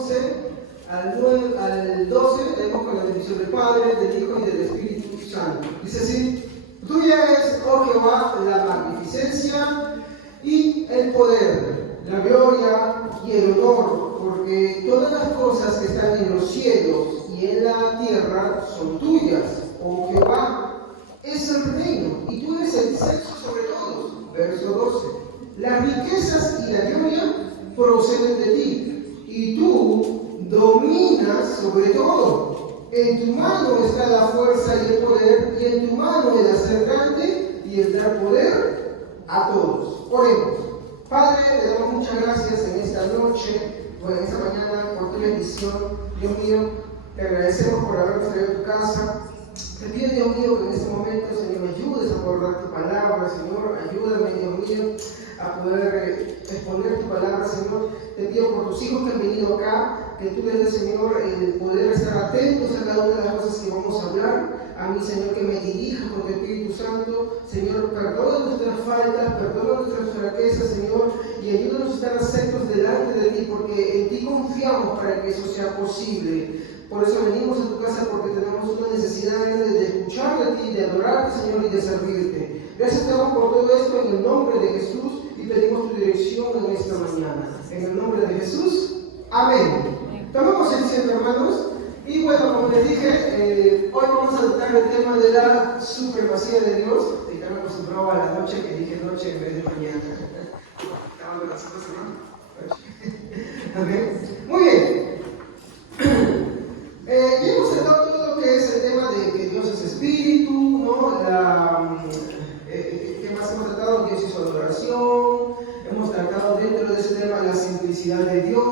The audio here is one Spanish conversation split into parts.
11 al 12, tenemos con la bendición del Padre, del Hijo y del Espíritu Santo. Dice así: tuya es, oh Jehová, la magnificencia y el poder, la gloria y el honor, porque todas las cosas que están en los cielos y en la tierra son tuyas, oh Jehová. Es el reino y tú eres el sexo sobre todos. Verso 12. Las riquezas y la gloria proceden de ti, y tú dominas sobre todo. En tu mano está la fuerza y el poder, y en tu mano el hacer grande y el dar poder a todos. Oremos. Padre, te damos muchas gracias en esta noche, o en esta mañana, por tu bendición. Dios mío, te agradecemos por habernos traído a tu casa. Te pido, Dios mío, que en este momento, Señor, me ayudes a poder tu palabra, Señor. Ayúdame, Dios mío, a poder exponer tu palabra, Señor. Te pido por tus hijos que han venido acá, que tú les des, Señor, el poder estar atentos a cada una de las cosas que vamos a hablar. A mí, Señor, que me dirija con tu Espíritu Santo. Señor, perdona nuestras faltas, perdona nuestras fraquezas, Señor, y ayúdanos a estar aceptos delante de ti, porque en ti confiamos para que eso sea posible. Por eso venimos a tu casa, porque tenemos una necesidad de escuchar de ti, de adorarte, Señor, y de servirte. Gracias te damos por todo esto en el nombre de Jesús, y pedimos tu dirección en esta mañana. En el nombre de Jesús, amén. Tomamos el asiento, hermanos. Y bueno, como les dije, hoy vamos a tratar el tema de la supremacía de Dios. Y ya me acostumbraba a la noche que dije noche en vez de mañana. Estaban las cosas, ¿no? Okay. Muy bien. Ya hemos tratado todo lo que es el tema de que Dios es espíritu, ¿no? ¿Qué más hemos tratado? Dios hizo adoración. Hemos tratado dentro de ese tema la simplicidad de Dios,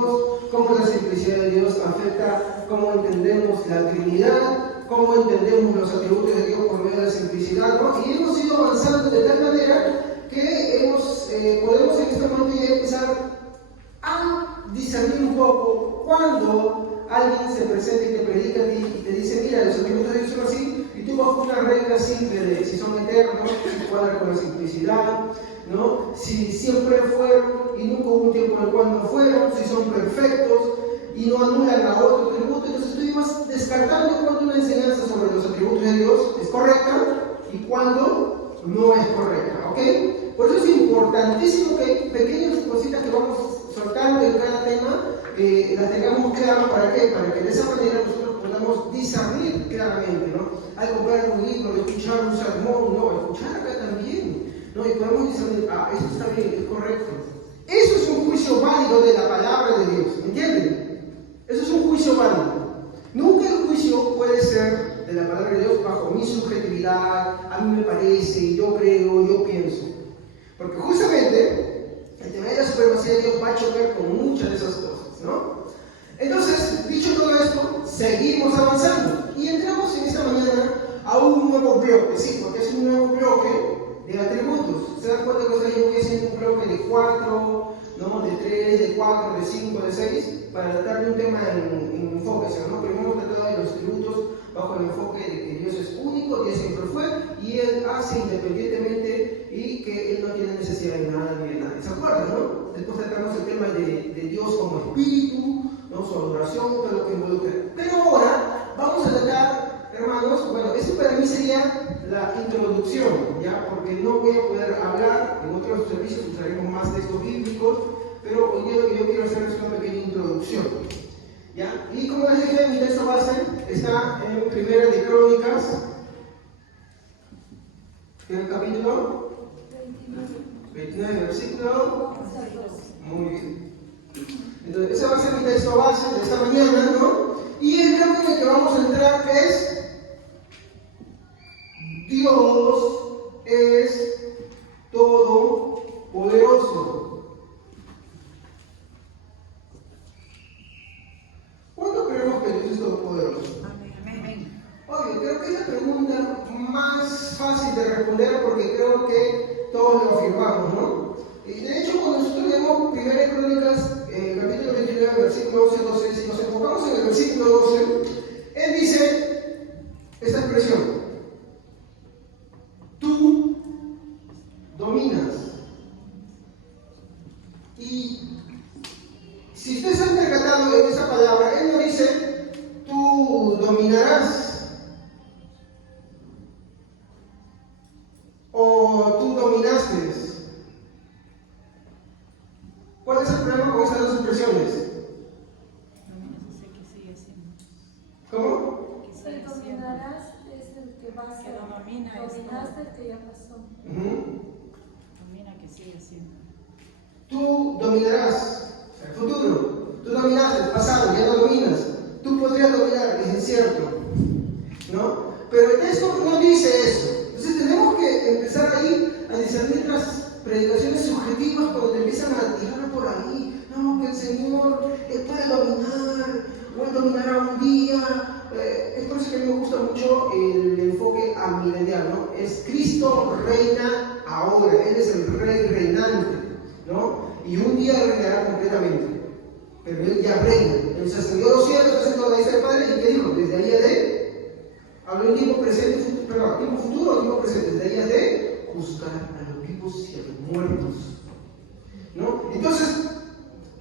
cómo la simplicidad de Dios afecta cómo entendemos la Trinidad, cómo entendemos los atributos de Dios por medio de la simplicidad, ¿no? Y hemos ido avanzando de tal manera que podemos en este momento ya empezar a discernir un poco cuando alguien se presenta y te predica a ti y te dice: mira, los atributos de Dios son así, y tú bajo una regla simple de si son eternos, si cuadran con la simplicidad, ¿no? Si siempre fueron y nunca hubo un tiempo en el cual no fueron, si son perfectos y no anulan a otro atributo. Entonces estuvimos descartando cuando una enseñanza sobre los atributos de Dios es correcta y cuando no es correcta, ¿ok? Por eso es importantísimo que pequeñas cositas que vamos soltando en cada tema las tengamos claras. ¿Para qué? Para que de esa manera nosotros podamos discernir claramente, ¿no? Al comprar un libro, escuchar un sermón, no, escuchar acá también, ¿no? Y podemos discernir: esto está bien, es correcto. Eso es un juicio válido de la palabra de Dios, ¿entienden? Eso es un juicio válido. Nunca el juicio puede ser de la palabra de Dios bajo mi subjetividad, a mí me parece, yo creo, yo pienso. Porque justamente el tema de la supremacía de Dios va a chocar con muchas de esas cosas, ¿no? Entonces, dicho todo esto, seguimos avanzando y entramos en esta mañana a un nuevo bloque, ¿sí? Porque es un nuevo bloque de atributos. ¿Se dan cuenta que hoy voy haciendo un bloque de 4, ¿no? De 3, de 4, de 5, de 6, para tratar de un tema en enfoque, ¿no? Primero hemos tratado de los atributos bajo el enfoque de que Dios es único, Dios siempre fue, y Él hace independientemente y que Él no tiene necesidad de nada ni de nadie. ¿Se acuerdan, no? Después tratamos el tema de Dios como espíritu, ¿no? Su adoración, todo lo que involucra. Pero ahora vamos a tratar, hermanos, bueno, esto para mí sería la introducción, ¿ya? Porque no voy a poder hablar, en otros servicios usaremos más textos bíblicos, pero hoy día lo que yo quiero hacer es una pequeña introducción, ¿ya? Y como les dije, mi texto base está en Primera de Crónicas, en el capítulo 29, versículo. Muy bien. Entonces, ese va a ser mi texto base de esta mañana, ¿no? Y el bloque en el que vamos a entrar es: Dios es todopoderoso. ¿Cuánto creemos que Dios es todopoderoso? Amén. Obvio, creo que es la pregunta más fácil de responder porque creo que todos lo afirmamos, ¿no? Y de hecho, cuando nosotros leemos Primera Crónicas, capítulo 29, versículo 11, 12, si nos enfocamos en el versículo 12, él dice esta expresión: tú dominas. Y si ustedes han percatado en esa palabra, pasa. Que no domina esto. Dominaste el que ya pasó. Domina que sigue siendo. Tú dominarás el futuro. Tú dominaste el pasado, ya no dominas. Tú podrías dominar, es incierto, ¿no? Pero el texto no dice eso. Entonces tenemos que empezar ahí a discernir las predicaciones subjetivas cuando te empiezan a tirar por ahí. No, que el Señor puede dominar, puede dominar a un día. Es por eso que a mí me gusta mucho el enfoque amilenial, ¿no? Es Cristo reina ahora, Él es el rey reinante, ¿no? Y un día reinará completamente. Pero Él ya reina. Él se ascendió a los cielos, se ascendió a la diestra del Padre, ¿y qué dijo? Desde ahí de habló en tiempo presente, perdón, tiempo futuro o tiempo presente, desde ahí de juzgar a los vivos y a los muertos, ¿no? Entonces,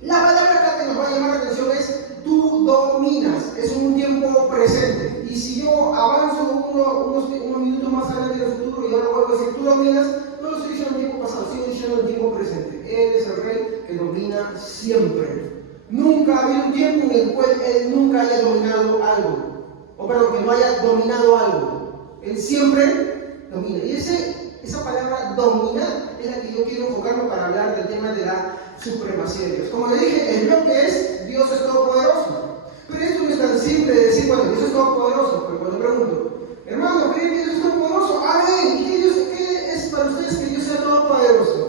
la palabra acá que nos va a llamar la atención es tú dominas, es un tiempo presente. Y si yo avanzo unos minutos más adelante en el futuro y ahora vuelvo a decir tú dominas, no lo estoy diciendo en el tiempo pasado, estoy diciendo en el tiempo presente. Él es el rey que domina siempre. Nunca ha habido un tiempo en el cual Él nunca haya dominado algo, o perdón, que no haya dominado algo. Él siempre domina. Y esa palabra dominar es la que yo quiero enfocarme para hablar del tema de la supremacía de Dios. Como le dije, el bloque es Dios es todopoderoso. Pero esto no es tan simple de decir, bueno, Dios es todopoderoso. Pero cuando pregunto, hermano, ¿creen que Dios es todopoderoso? Amén. ¿Qué es para ustedes que Dios sea todopoderoso?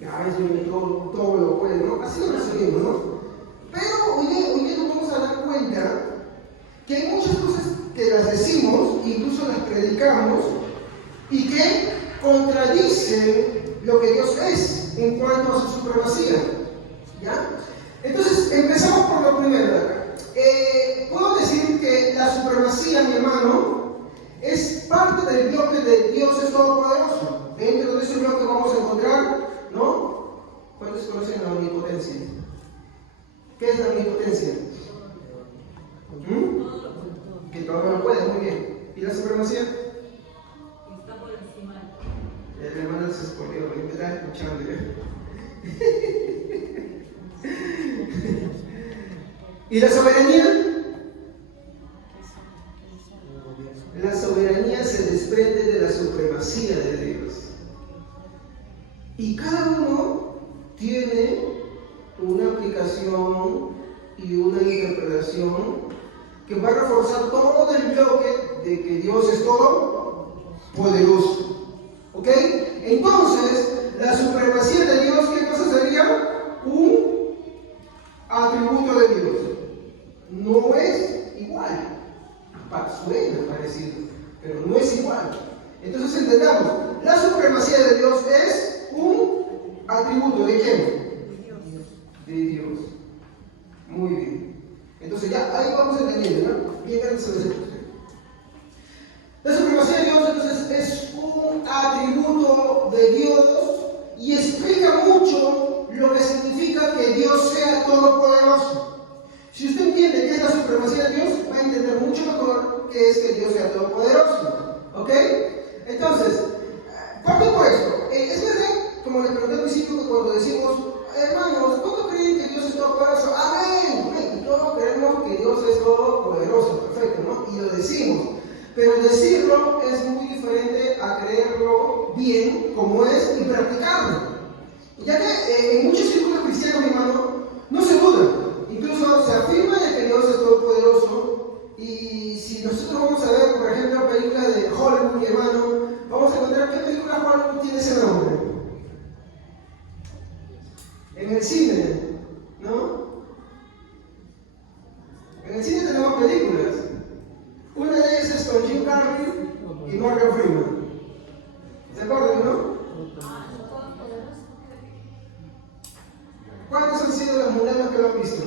Ya, eso todo lo puede, ¿no? Así lo recibimos, ¿no? Pero hoy día nos vamos a dar cuenta que hay muchas cosas que las decimos, incluso las predicamos, y que contradicen lo que Dios es en cuanto a su supremacía. ¿Ya? Entonces, empezamos por lo primero de acá. Puedo decir que la supremacía, mi hermano, es parte del bloque de Dios es todopoderoso. Dentro de ese bloque vamos a encontrar, ¿no? ¿Cuántos conocen la omnipotencia? ¿Qué es la omnipotencia? Que todo lo puede, muy bien. ¿Y la supremacía? Está por encima. El hermano se escondió, me está escuchando ya. ¿Y la soberanía? La soberanía se desprende de la supremacía de Dios. Y cada uno tiene una aplicación y una interpretación que va a reforzar todo el bloque de que Dios es todo poderoso. ¿Ok? Entonces, la supremacía de Dios, ¿qué cosa sería? Un atributo de Dios. No es igual. Suena parecido, pero no es igual. Entonces entendamos, la supremacía de Dios es un atributo ¿de quién? De Dios. Muy bien. Entonces ya ahí vamos entendiendo, ¿no? Bien grande se lo. La supremacía de Dios entonces es un atributo de Dios y explica mucho lo que significa que Dios sea todopoderoso. Si usted entiende qué es la supremacía de Dios, va a entender mucho mejor qué es que Dios sea todopoderoso. ¿Ok? Entonces, parte por esto. Es verdad, como le pregunté al principio, que cuando decimos, hermanos, ¿cuánto creen que Dios es todopoderoso? Amén. Todos creemos que Dios es todopoderoso. Perfecto, ¿no? Y lo decimos. Pero decirlo es muy diferente a creerlo bien como es y practicarlo. Ya que en muchos círculos cristianos, mi hermano, no se duda. Incluso se afirma de que Dios es todopoderoso. Y si nosotros vamos a ver, por ejemplo, películas de Hollywood, mi hermano, vamos a encontrar qué película Hollywood tiene ese nombre. En el cine, ¿no? En el cine tenemos películas. Una de ellas es con Jim Carrey y Morgan Freeman. ¿Se acuerdan, no? ¿Cuántas han sido las monedas que lo han visto?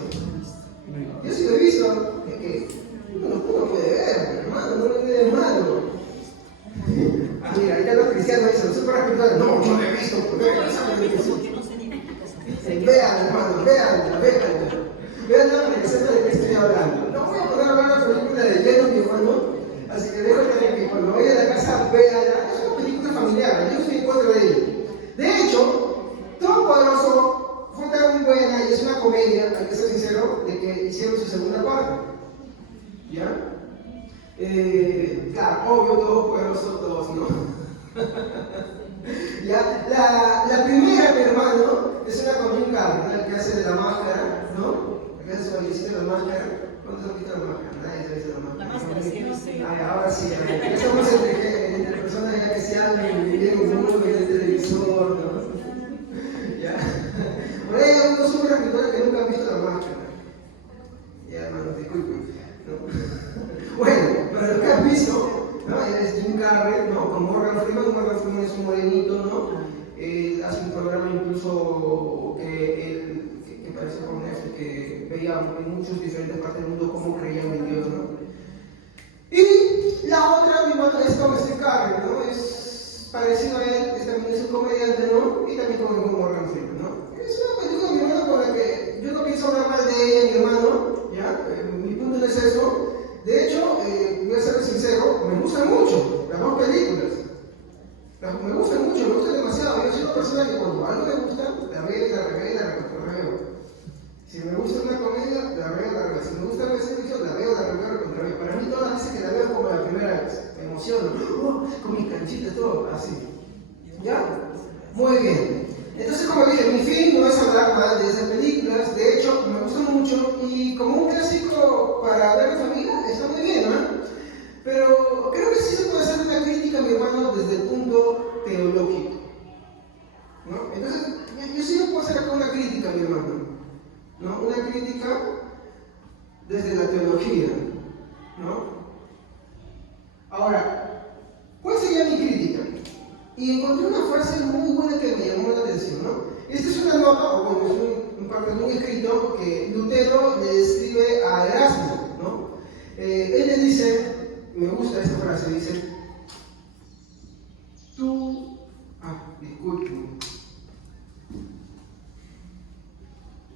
Yo sí lo he visto. Es que uno puede ver, hermano, no le quede malo. Mira, ahí están los cristianos dicen, súper respetables. No, yo lo he visto. Vean, hermano, vean. Vean la presenta de qué estoy hablando. No voy a poner a hablar la película de lleno, mi hermano. Así que déjame que cuando vaya a la casa veanla. Es una película familiar, yo estoy en contra de ella. De hecho, Todopoderoso fue tan buena y es una comedia, hay que ser sincero, ¿no? De que hicieron su segunda parte. ¿Ya? Claro, obvio, todopoderoso, todos, ¿no? ¿Ya? La primera, mi hermano, es una con Jim Carrey, ¿no? Que hace de la máscara, ¿no? Que hace su bailecito de la máscara. ¿Cuántos han visto la máscara? Nadie se ha visto la máscara. La máscara sí, no sé. Ay, ahora sí, ya estamos entre personas ya que se hablan y ven un mundo en el televisor, ¿no? ¿Ya? Por ahí hay algunos supervisores que nunca han visto la máscara. Ya, hermano, disculpen, ¿no? Bueno, para los que han visto, ¿no? Es Jim Carrey, ¿no? Con Morgan Freeman. Morgan Freeman es un morenito, ¿no? Hace un programa incluso que pareció con Netflix, que veía en muchas diferentes partes del mundo cómo creían en Dios, ¿no? Y la otra, mi hermano, es como Steve Carrey, ¿no? Es parecido a él, también es un comediante, ¿no? Y también con Morgan Freeman, ¿no? Es una película, mi hermano, con la que yo no pienso hablar mal de ella, mi hermano, ¿ya? Mi punto no es eso. De hecho, voy a ser sincero, me gustan mucho las dos películas. Me gustan mucho, me gustan demasiado. Yo soy una persona que cuando algo me gusta, la veo y la reveo y la reveo. Si me gusta una comedia, la veo y la reveo. Si me gusta un servicio, la veo, la reveo, la reveo. Para mí todas las veces que la veo como la primera vez, me emociono, con mis canchitas, todo así. ¿Ya? Muy bien. Entonces, como dije, mi fin no es hablar mal de esas películas. De hecho, me gustan mucho y como un clásico para ver en familia, está muy bien, ¿no? Pero creo que sí se puede hacer una crítica, mi hermano, desde el punto teológico, ¿no? Entonces, yo sí puedo hacer acá una crítica, mi hermano, ¿no? Una crítica desde la teología, ¿no? Ahora, ¿cuál sería mi crítica? Y encontré una frase muy buena que me llamó la atención, ¿no? Esta es una nota, o bueno, es un parte de un escrito que Lutero le escribe a Erasmo, ¿no? Él le dice, me gusta esta frase, dice, disculpen,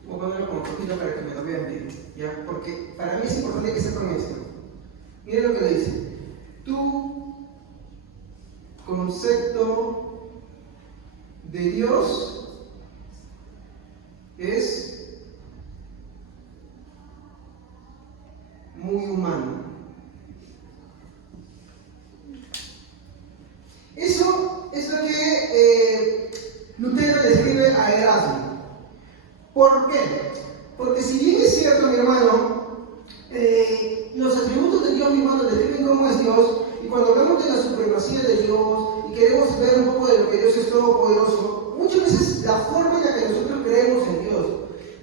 voy a ponerlo como poquito para que me lo vean bien, ¿ya? Porque para mí es importante que sepan esto. Miren lo que le dice, tu concepto de Dios es muy humano. Eso es lo que Lutero le escribe a Erasmo. ¿Por qué? Porque si bien es cierto, mi hermano, los atributos de Dios, mi hermano, describen cómo es Dios, y cuando hablamos de la supremacía de Dios y queremos ver un poco de lo que Dios es todopoderoso, muchas veces la forma en la que nosotros creemos en Dios,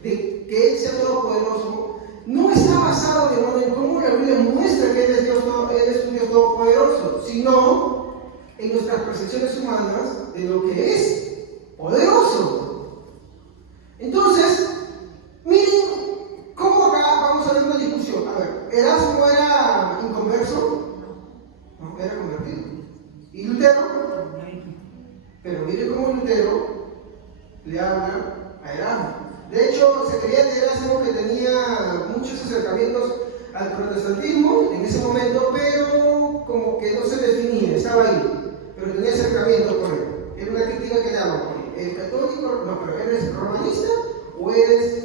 de que Él sea todopoderoso, no está basado, mi hermano, en cómo la Biblia muestra que Él es un Dios todopoderoso, sino en nuestras percepciones humanas de lo que es poderoso. Entonces, miren cómo acá vamos a ver una discusión. A ver, Erasmo era inconverso, no, era convertido. Y Lutero, pero miren cómo Lutero le habla a Erasmo. De hecho, se creía de Erasmo que tenía muchos acercamientos al protestantismo en ese momento, pero como que no se definía, estaba ahí. Pero tenía acercamiento con él. Era una crítica que le daba. ¿Eres católico? No, pero ¿eres romanista o eres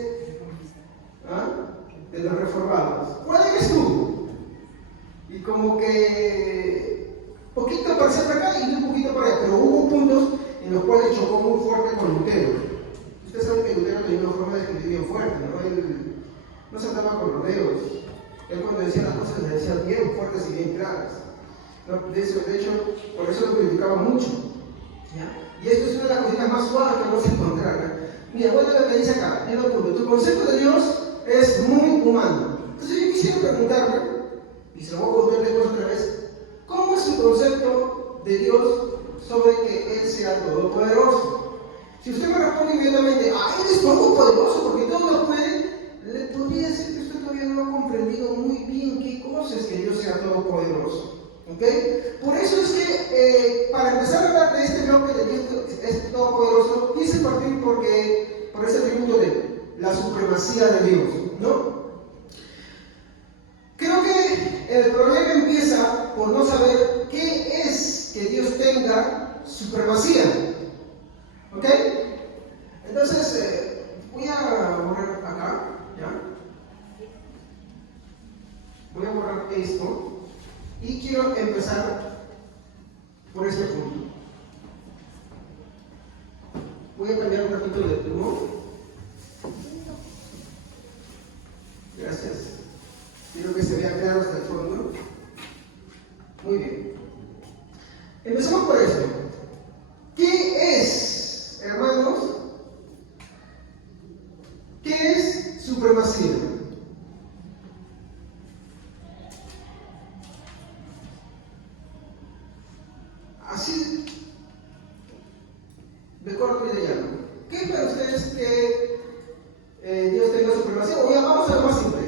de los reformados? ¿Cuál eres tú? Y como que poquito parecía para acá y un poquito para allá, pero hubo puntos en los cuales chocó muy fuerte con Lutero. Ustedes saben que Lutero tenía una forma de escribir bien fuerte, ¿no? Él no se andaba con rodeos. Él cuando decía las cosas las decía bien fuertes y bien claras. No, de hecho, por eso lo criticaba mucho. ¿Ya? Y esto es una de las cositas más suaves que vamos a encontrar. ¿Ya? Mi abuelo me dice acá, yo lo punto, tu concepto de Dios es muy humano. Entonces yo quisiera preguntarle, y se lo voy a preguntar después otra vez, ¿cómo es su concepto de Dios sobre que Él sea todopoderoso? Si usted me responde inmediatamente, Él es todopoderoso porque todo lo puede, le podría decir que usted todavía no ha comprendido muy bien qué cosa es que Dios sea todopoderoso. ¿Okay? Por eso es que para empezar a hablar de este bloque de Dios es todopoderoso, quise partir por ese atributo de la supremacía de Dios, ¿no? Creo que el problema empieza por no saber qué es que Dios tenga supremacía. ¿Ok? Entonces, voy a borrar acá, ¿ya? empezar por este punto. Voy a cambiar un ratito de turno. Gracias. Quiero que se vea claro hasta el fondo. Muy bien. Empezamos por esto. ¿Qué es, hermanos? ¿Qué es supremacía? Así, de corto y de llano. ¿Qué es para ustedes que Dios tenga supremacía? O ya vamos a lo más simple.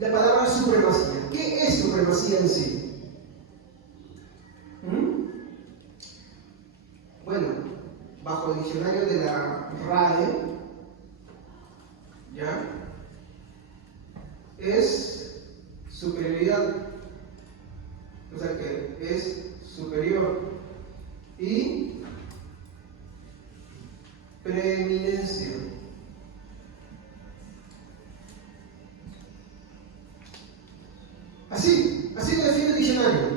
La palabra supremacía. ¿Qué es supremacía en sí? Bueno, bajo el diccionario de la RAE, ¿ya? Es superioridad. O sea que es superior. Y preeminencia. Así lo define el diccionario.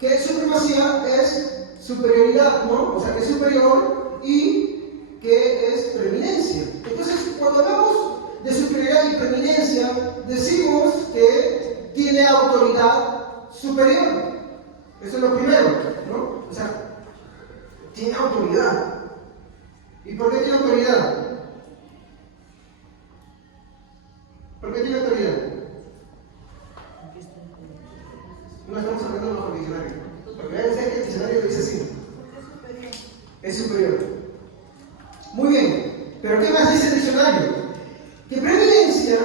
Que supremacía es superioridad, ¿no? O sea, que es superior y que es preeminencia. Entonces, cuando hablamos de superioridad y preeminencia, decimos que tiene autoridad superior. Eso es lo primero, ¿no? O sea, tiene autoridad. ¿Y por qué tiene autoridad? ¿Por qué tiene autoridad? No estamos hablando bajo el diccionario. Porque vean ustedes que el diccionario dice así. Es superior. Muy bien. Pero ¿qué más dice el diccionario? Que preeminencia,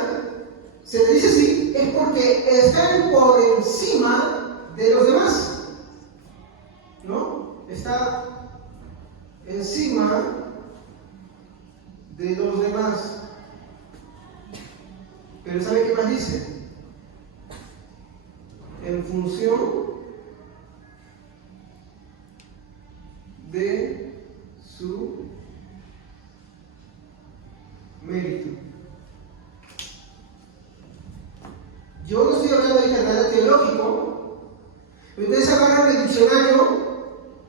se le dice así, es porque están por encima de los demás. ¿No? Está encima de los demás. Pero ¿sabe qué más dice? En función de su mérito. Yo no estoy hablando de nada teológico. Ustedes agarran el diccionario,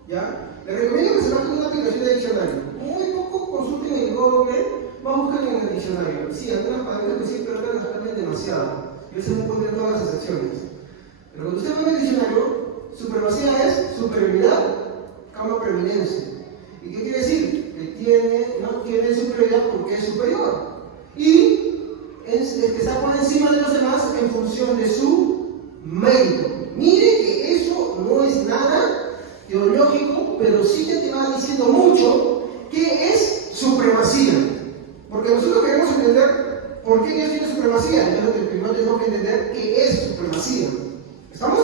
¿ya? Les recomiendo que se bajen una aplicación de diccionario. Muy poco consulten en Google, busquen en el diccionario. Sí, algunas palabras que sí, pero otras las cambian demasiado. Yo se me encuentro en todas las excepciones. Pero cuando usted ve el diccionario, supremacía es superioridad, cama preeminencia. ¿Y qué quiere decir? Que no tiene superioridad porque es superior. Y es que está por encima de los demás en función de su mérito. Mire que eso no es nada teológico, pero sí que te va diciendo mucho qué es supremacía. Porque nosotros queremos entender por qué Dios tiene supremacía. Entonces, primero tenemos que entender qué es supremacía. ¿Estamos?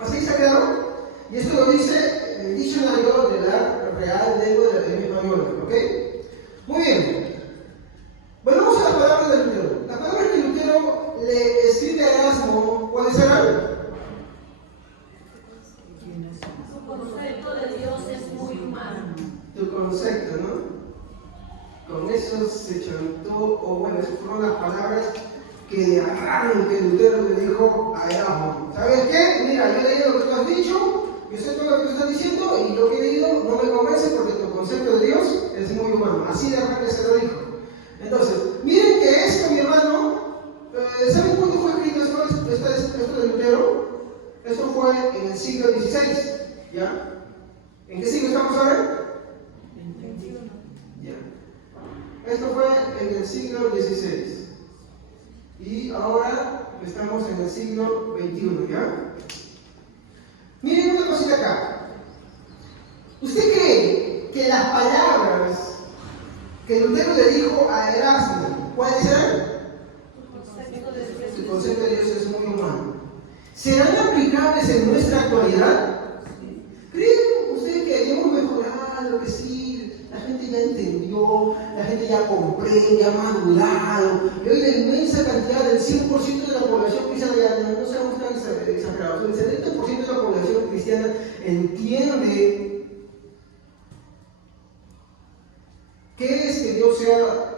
¿Así está claro? Y esto lo dice el diccionario de la Real Lengua de la Academia Española. ¿Ok? Muy bien. Volvamos a la palabra de Lutero. La palabra que Lutero le escribe a Erasmo, ¿cuáles eran? Su concepto de Dios es muy humano. Tu concepto, ¿no? Con eso se chantó, o bueno, esas fueron las palabras que de arranque Lutero le dijo a Erasmo. ¿Sabes qué? Mira, yo he leído lo que tú has dicho, yo sé todo lo que tú estás diciendo, y lo que he leído no me convence porque tu concepto de Dios es muy humano. Así de arranque se lo dijo. Entonces, miren que esto, mi hermano, ¿saben cuándo fue escrito esto de Lutero? Esto fue en el siglo XVI, ¿ya? ¿En qué siglo estamos ahora? 21. Ya. Esto fue en el siglo XVI. Y ahora estamos en el siglo XXI, ¿ya? Miren una cosita acá. ¿Usted cree que las palabras que Lutero le dijo a Erasmo, ¿cuáles eran? El concepto de Dios es muy humano. ¿Serán aplicables en nuestra actualidad? ¿Creen ustedes que hayamos mejorado, que sí, la gente ya entendió, la gente ya comprende, ya ha madurado, y hoy la inmensa cantidad del 100% de la población cristiana, ya no seamos tan exagerados, el 70% de la población cristiana entiende qué es que Dios sea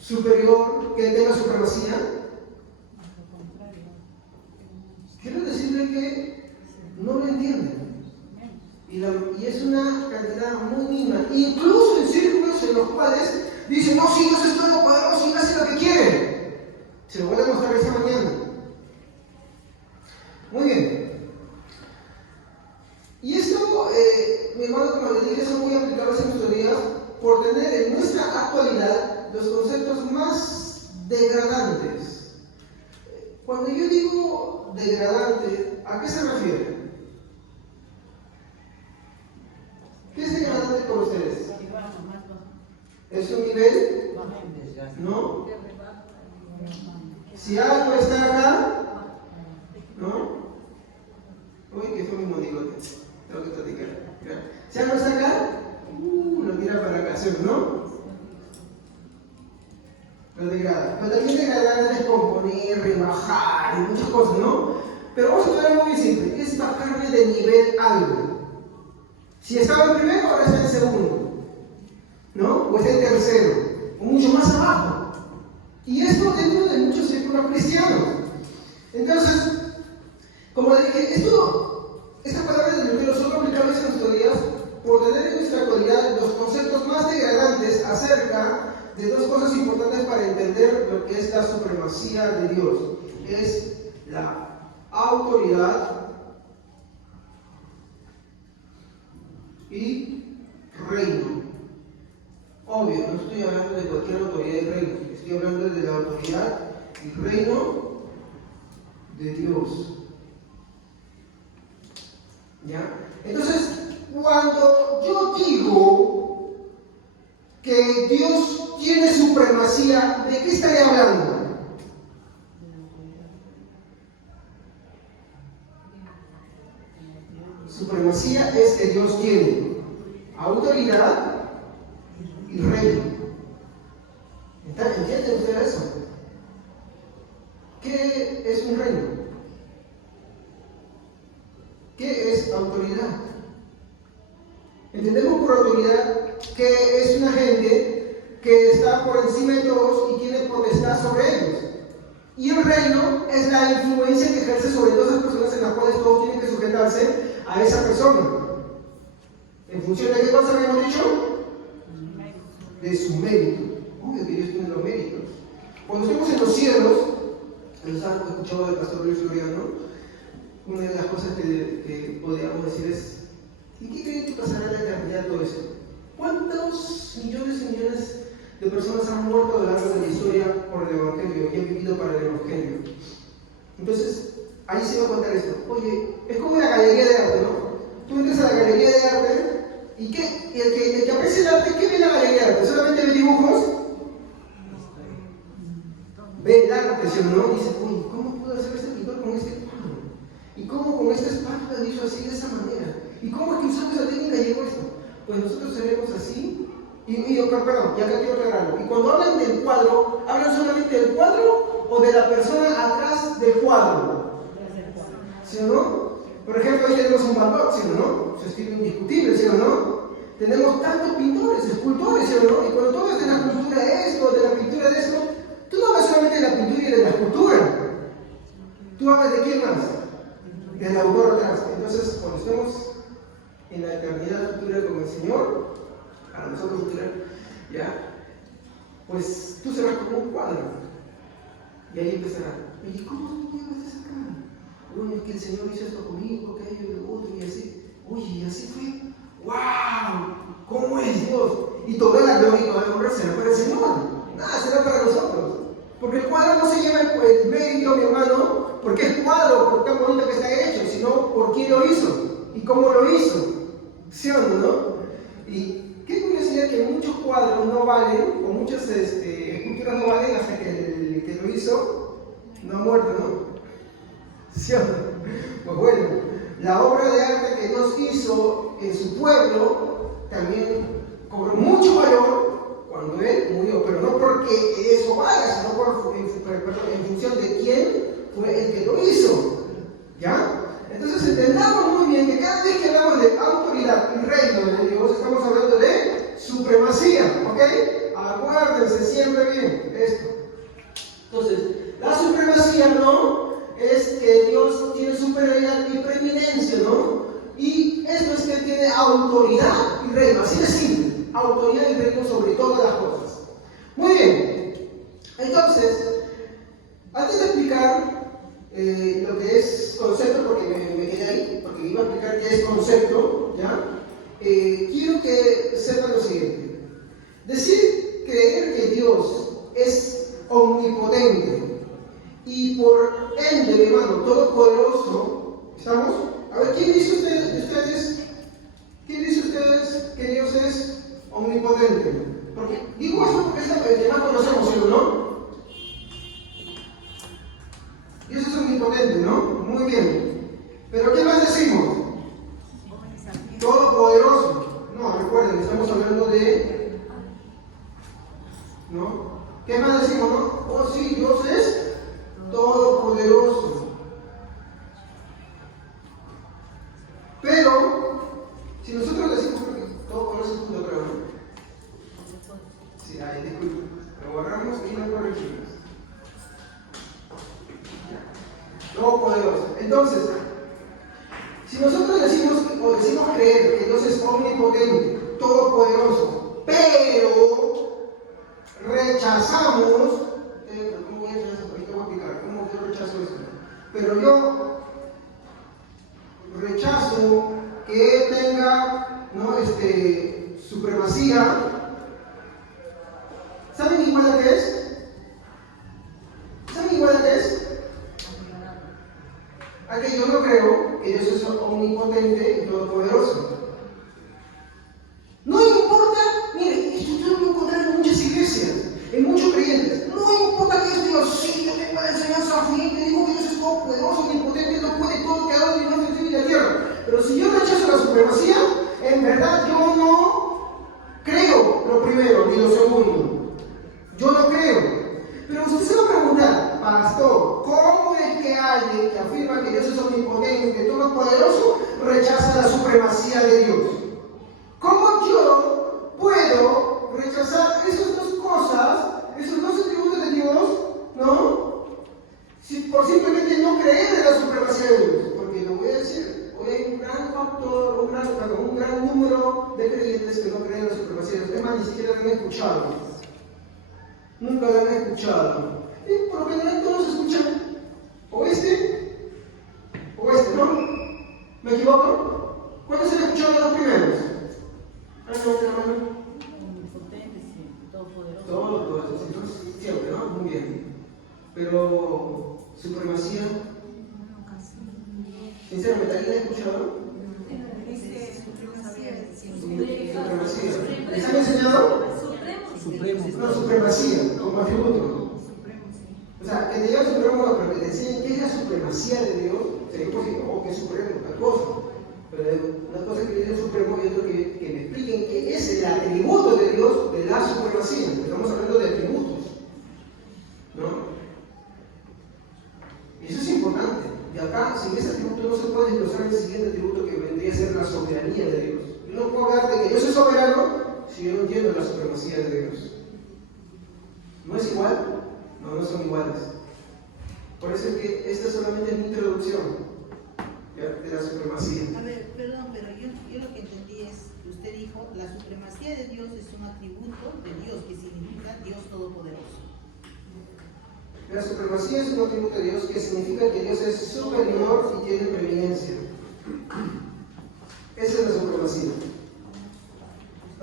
superior, que tenga supremacía? Quiero decirle que no lo entienden. Y es una cantidad muy mínima, incluso en círculos en los cuales dicen, no, si Dios es todopoderoso y hace lo que quiere. Se lo voy a mostrar esta mañana. Muy bien. Y esto, mi hermano, como les dije, son muy aplicables en nuestros días por tener en nuestra actualidad los conceptos más degradantes. Cuando yo digo degradante, ¿a qué se refiere? ¿Qué es degradante por ustedes? ¿Es un nivel? ¿No? Si algo está acá, ¿no? Uy, que fue mi monigote. Tengo que platicar. Si algo está acá, lo tira para acá, ¿sí o no? Lo degrada. Pero también degradar es descomponer, rebajar y muchas cosas, ¿no? Pero vamos a ver algo muy simple. Es bajarle de nivel algo. Si estaba en primero, ahora está en segundo, ¿no? O está en tercero, o mucho más abajo. Y esto dentro de muchos círculos cristianos. Entonces, como le dije, estas palabras de Lutero son aplicables en nuestros días por tener en nuestra actualidad los conceptos más degradantes acerca de dos cosas importantes para entender lo que es la supremacía de Dios. Es la autoridad y reino. Obvio, no estoy hablando de cualquier autoridad y reino, estoy hablando de la autoridad y reino de Dios. ¿Ya? Entonces, cuando yo digo que Dios tiene supremacía, ¿de qué estaré hablando? Supremacía es que Dios tiene autoridad y reino. ¿Entienden ustedes eso? ¿Qué es un reino? ¿Qué es autoridad? Entendemos por autoridad que es una gente que está por encima de todos y tiene potestad sobre ellos. Y el reino es la influencia que ejerce sobre todas las personas en las cuales todos tienen que sujetarse a esa persona. ¿En función de qué cosa habíamos dicho? De su mérito. Obvio que Dios tiene los méritos. Cuando estemos en los cielos, les han escuchado del pastor Luis Floriano, una de las cosas que podríamos decir es, ¿y qué creen que pasará en la eternidad todo eso? ¿Cuántos millones y millones de personas han muerto a lo largo de la historia por el Evangelio y han vivido para el Evangelio? Entonces, ahí se va a contar esto. Oye, es como una galería de arte, ¿no? Tú entras a la galería de arte y el que aprecia el arte, ¿qué ve en la galería de arte? ¿Solamente ve dibujos? Ve el arte, ¿sí o no? Y dice, uy, ¿cómo pudo hacer este pintor con este cuadro? ¿Y cómo con esta espátula lo hizo así de esa manera? ¿Y cómo es que usando esa técnica llegó esto? Pues nosotros seremos así. Perdón, ya que quiero aclararlo. Y cuando hablan del cuadro, ¿hablan solamente del cuadro o de la persona atrás del cuadro? ¿Sí o no? Por ejemplo, hoy tenemos un Van Gogh, ¿sí o no? Su estilo indiscutible, ¿sí o no? Tenemos tantos pintores, escultores, ¿sí o no? Y cuando tú hablas de la cultura de esto, de la pintura de esto, tú no hablas solamente de la pintura y de la escultura. ¿Tú hablas de quién más? Del autor atrás. Entonces, cuando estemos en la eternidad futura con el Señor, para nosotros futura, ya, pues tú serás como un cuadro. Y ahí empezará. ¿Y cómo tú llegaste a acá? Bueno, es que el Señor hizo esto conmigo, aquello, lo otro, y así. Oye, y así fue. ¡Wow! ¿Cómo es Dios? Y toda la gloria y toda la honra será para el Señor. Nada será para nosotros. Porque el cuadro no se lleva el mérito, mi hermano, porque es cuadro, por tan bonito que está hecho, sino por quién lo hizo y cómo lo hizo. ¿Sí o no? Y qué curiosidad que muchos cuadros no valen, o muchas esculturas no valen hasta que el que lo hizo no ha muerto, ¿no? ¿Sí o no? Pues bueno, la obra de arte que Dios hizo en su pueblo también cobró mucho valor cuando Él murió, pero no porque eso vaya, sino en función de quién fue el que lo hizo. ¿Ya? Entonces entendamos muy bien que cada vez que hablamos de autoridad y reino de Dios, estamos hablando de supremacía, ¿ok? Acuérdense siempre bien esto. Entonces, la supremacía no es que Dios tiene superioridad y preeminencia, ¿no? Y esto es que Él tiene autoridad y reino, así de simple, autoridad y reino sobre todas las cosas. Muy bien, entonces, antes de explicar lo que es concepto, porque me quedé ahí, porque iba a explicar qué es concepto, ¿ya? Quiero que sepan lo siguiente. Creer que Dios es omnipotente y por ende, mi hermano, todopoderoso, ¿estamos? A ver, ¿quién dice ustedes que Dios es omnipotente? Porque, digo esto porque es el que más conocemos, ¿sí o no? Dios es omnipotente, ¿no? Muy bien. Pero ¿qué más decimos? Todopoderoso. No, recuerden, estamos hablando de... ¿no? ¿Qué más decimos, no? Oh, sí, Dios es todopoderoso. Pero, si nosotros decimos que todopoderoso es punto, creo, ¿no? Sí, ahí, disculpen. Lo borramos y lo corregimos. Todopoderoso. Entonces, si nosotros decimos creer que Dios es omnipotente, todopoderoso, pero rechazamos, ¿cómo voy a rechazar eso? Ahorita voy a explicar cómo yo rechazo eso. Pero yo rechazo que Él tenga, ¿no? Supremacía. ¿Saben igual a qué es? ¿Saben igual a qué es? A que yo no creo que Dios es omnipotente y todopoderoso. No importa, mire, esto yo lo encontré en muchas iglesias, en muchos creyentes. No importa que es Dios, sí, yo tengo la enseñanza fin, te digo que Dios es todopoderoso, omnipotente, no puede todo, creador del universo y de la tierra. Pero si yo rechazo la supremacía, en verdad yo no creo lo primero ni lo segundo. Yo no creo. Pero usted se va a preguntar, pastor, ¿cómo es que alguien que afirma que Dios es omnipotente, todopoderoso, rechaza la supremacía de Dios? ¿Cómo yo puedo rechazar esas dos cosas, esos dos atributos de Dios, ¿no? Por simplemente no creer en la supremacía de Dios. Porque lo voy a decir, hoy hay un gran número de creyentes que no creen en la supremacía de Dios. Es más, ni siquiera lo han escuchado. Nunca lo han escuchado. Y por lo general todos escuchan o este, ¿no? ¿Me equivoco? ¿Cuántos han escuchado los dos primeros? Omnipotente, sí, todopoderoso. Todos, entonces siempre, ¿no? Muy bien. Pero, supremacía, sinceramente, ¿alguien ha escuchado? Supremacía. ¿Les han enseñado? Supremo. No, supremacía, como atributo. O sea, que te digan supremo, pero que te enseñen qué es la supremacía de Dios, sería imposible, o que es supremo, tal cosa. Pero una cosa es que digan supremo y otra que me expliquen qué es el atributo de Dios de la supremacía. Estamos hablando de atributos, ¿no? Y eso es importante. De acá, sin ese atributo no se puede desglosar el siguiente atributo que vendría a ser la soberanía de Dios. Yo no puedo hablar de que Dios es soberano si yo no entiendo la supremacía de Dios. ¿No es igual? No son iguales. Por eso es que esta solamente es mi introducción, ¿ya?, de la supremacía. A ver, perdón, pero yo lo que entendí es que usted dijo, la supremacía de Dios es un atributo de Dios, que significa Dios Todopoderoso. La supremacía es un atributo de Dios que significa que Dios es superior y tiene preeminencia. Esa es la supremacía.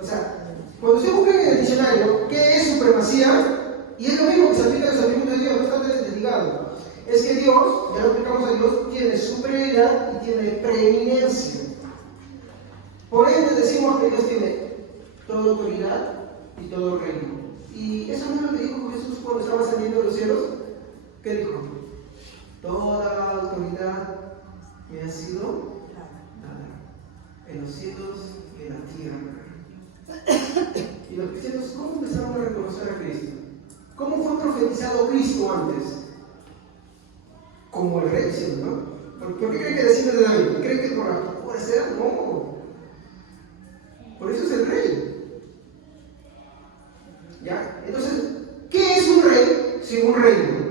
O sea, cuando usted busca en el diccionario qué es supremacía, y es lo mismo que se aplica a los atributos de Dios, no está desligado. Es que Dios, ya lo aplicamos a Dios, tiene superioridad y tiene preeminencia. Por ende decimos que Dios tiene toda autoridad y todo reino. Y eso no es lo que dijo Jesús cuando estaba saliendo de los cielos. ¿Qué dijo? Toda autoridad me ha sido dada en los cielos y en la tierra. Y los cristianos, ¿cómo empezaron a reconocer a Cristo? ¿Cómo fue profetizado Cristo antes? Como el rey, ¿sí, no? ¿Por qué creen que decide de David? ¿Creen que por ser? No. Por eso es el rey. ¿Ya? Entonces, ¿qué es un rey sin un reino?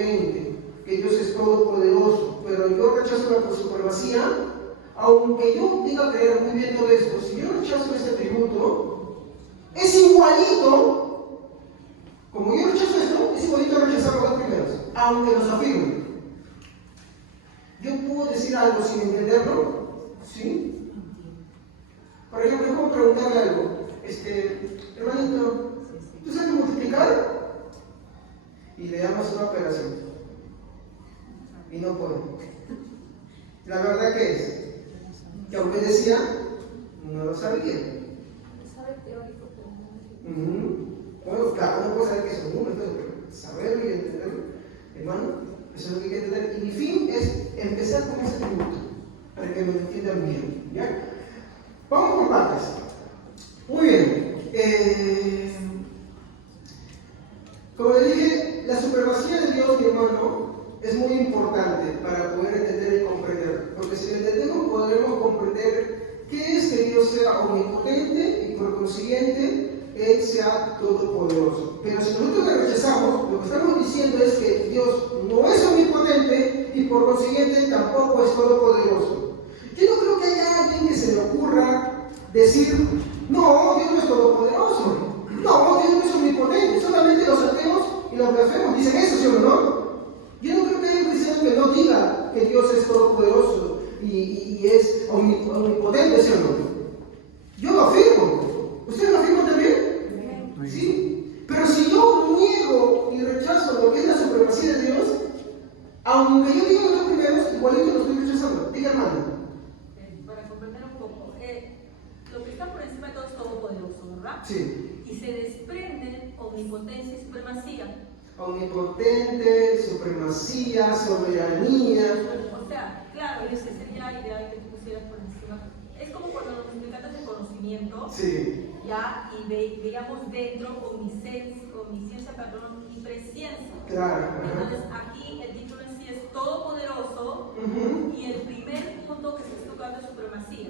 omnipotente, que Dios es todopoderoso, pero yo rechazo la supremacía, aunque yo diga creer muy bien todo esto, si yo rechazo este atributo, es igualito, como yo rechazo esto, es igualito a rechazar los dos primeros, aunque los afirmen. Yo puedo decir algo sin entenderlo, ¿sí? Por ejemplo, yo puedo preguntarle algo, hermanito, ¿tú sabes multiplicar? Y le damos una operación. Y no puedo. La verdad que es que aunque decía, no lo sabía. Bueno, claro, uno puede saber que es un número, pero saberlo y entenderlo, hermano, eso es lo que hay que entender. Y mi fin es empezar con ese tributo, para que me entiendan bien. ¿Ya? Vamos por partes. Muy bien. Como le dije, la supremacía de Dios, mi hermano, es muy importante para poder entender y comprender. Porque si lo entendemos, podremos comprender qué es que Dios sea omnipotente y por consiguiente Él sea todopoderoso. Pero si nosotros le rechazamos, lo que estamos diciendo es que Dios no es omnipotente y por consiguiente tampoco es todopoderoso. Yo no creo que haya alguien que se le ocurra decir, no, Dios no es todopoderoso, no, Dios no es omnipotente, solamente los ateos y los blasfemos dicen eso, ¿sí o no? Yo no creo que haya un cristiano que no diga que Dios es todopoderoso y es omnipotente, ¿sí o no? Yo lo afirmo. ¿Ustedes lo afirman también? Sí. Pero si yo niego y rechazo lo que es la supremacía de Dios, aunque yo diga los dos primeros, igualito lo estoy rechazando. Diga, hermano. Para comprender un poco, lo que está por encima de todo es todopoderoso, ¿verdad? Sí. Y se desprenden omnipotencia y supremacía. Omnipotente, supremacía, soberanía. O sea, claro, sería ideal que tú pusieras por encima. Es como cuando nos explicas el conocimiento, Sí. ya, y veíamos dentro omnisciencia, perdón, y presciencia. Claro. Entonces, aquí el título en sí es todopoderoso, y el primer punto que se está tocando es supremacía.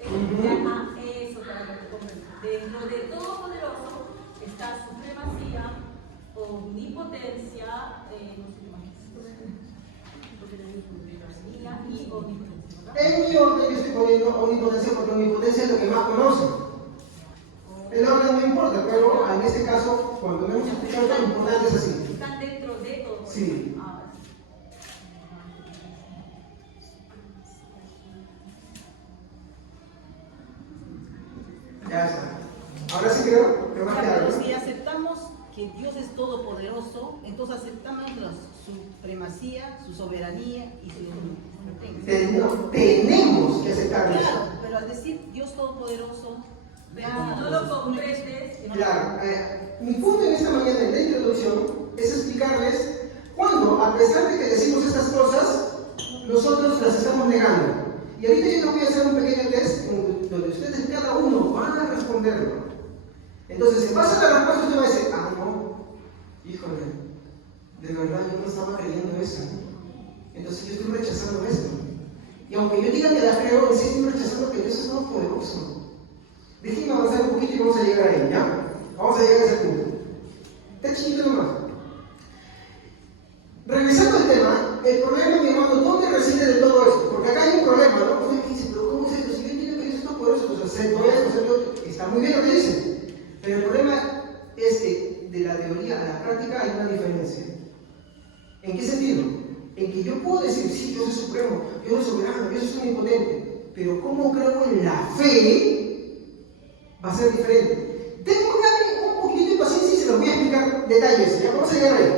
Eso para que te comprendas. Dentro de todopoderoso está supremacía, omnipotencia, y omnipotencia, ¿verdad? En mi orden yo estoy poniendo omnipotencia porque omnipotencia es lo que más conocen. El orden no importa, pero en este caso, cuando vemos explicado, lo importante es así. Están dentro de todo. Sí. Ya está. Ahora sí creo que va a quedar. Pero si aceptamos que Dios es todopoderoso, entonces aceptamos la supremacía, su soberanía y su omnipotencia. Tenemos que aceptar eso. Claro, pero al decir Dios todopoderoso, Si no lo comprendes, Claro, mi punto en esta mañana en la introducción es explicarles cuando, a pesar de que decimos estas cosas, nosotros las estamos negando. Y ahorita yo les voy a hacer un pequeño test donde ustedes cada uno van a responderlo. Entonces, en base a la respuesta, usted va a decir, no, híjole, de verdad yo no estaba creyendo eso. Entonces yo estoy rechazando esto. Y aunque yo diga que la creo, en sí estoy rechazando que Dios es todopoderoso. Déjenme avanzar un poquito y vamos a llegar ahí, ¿ya? Vamos a llegar a ese punto. Está chiquito nomás. Regresando al tema, el problema, mi hermano, ¿dónde reside de todo esto? Porque acá hay un problema, ¿no? Usted dice, pero ¿cómo es esto? Si yo entiendo que Dios es todopoderoso, pues acepto esto, acepto otro. Está muy bien lo que dicen. Pero el problema es que de la teoría a la práctica hay una diferencia. ¿En qué sentido? En que yo puedo decir, sí, Dios es supremo, Dios es soberano, Dios es omnipotente, pero ¿cómo creo en la fe? Va a ser diferente. Tengo un poquitito de paciencia y se los voy a explicar detalles. Ya vamos a llegar ahí.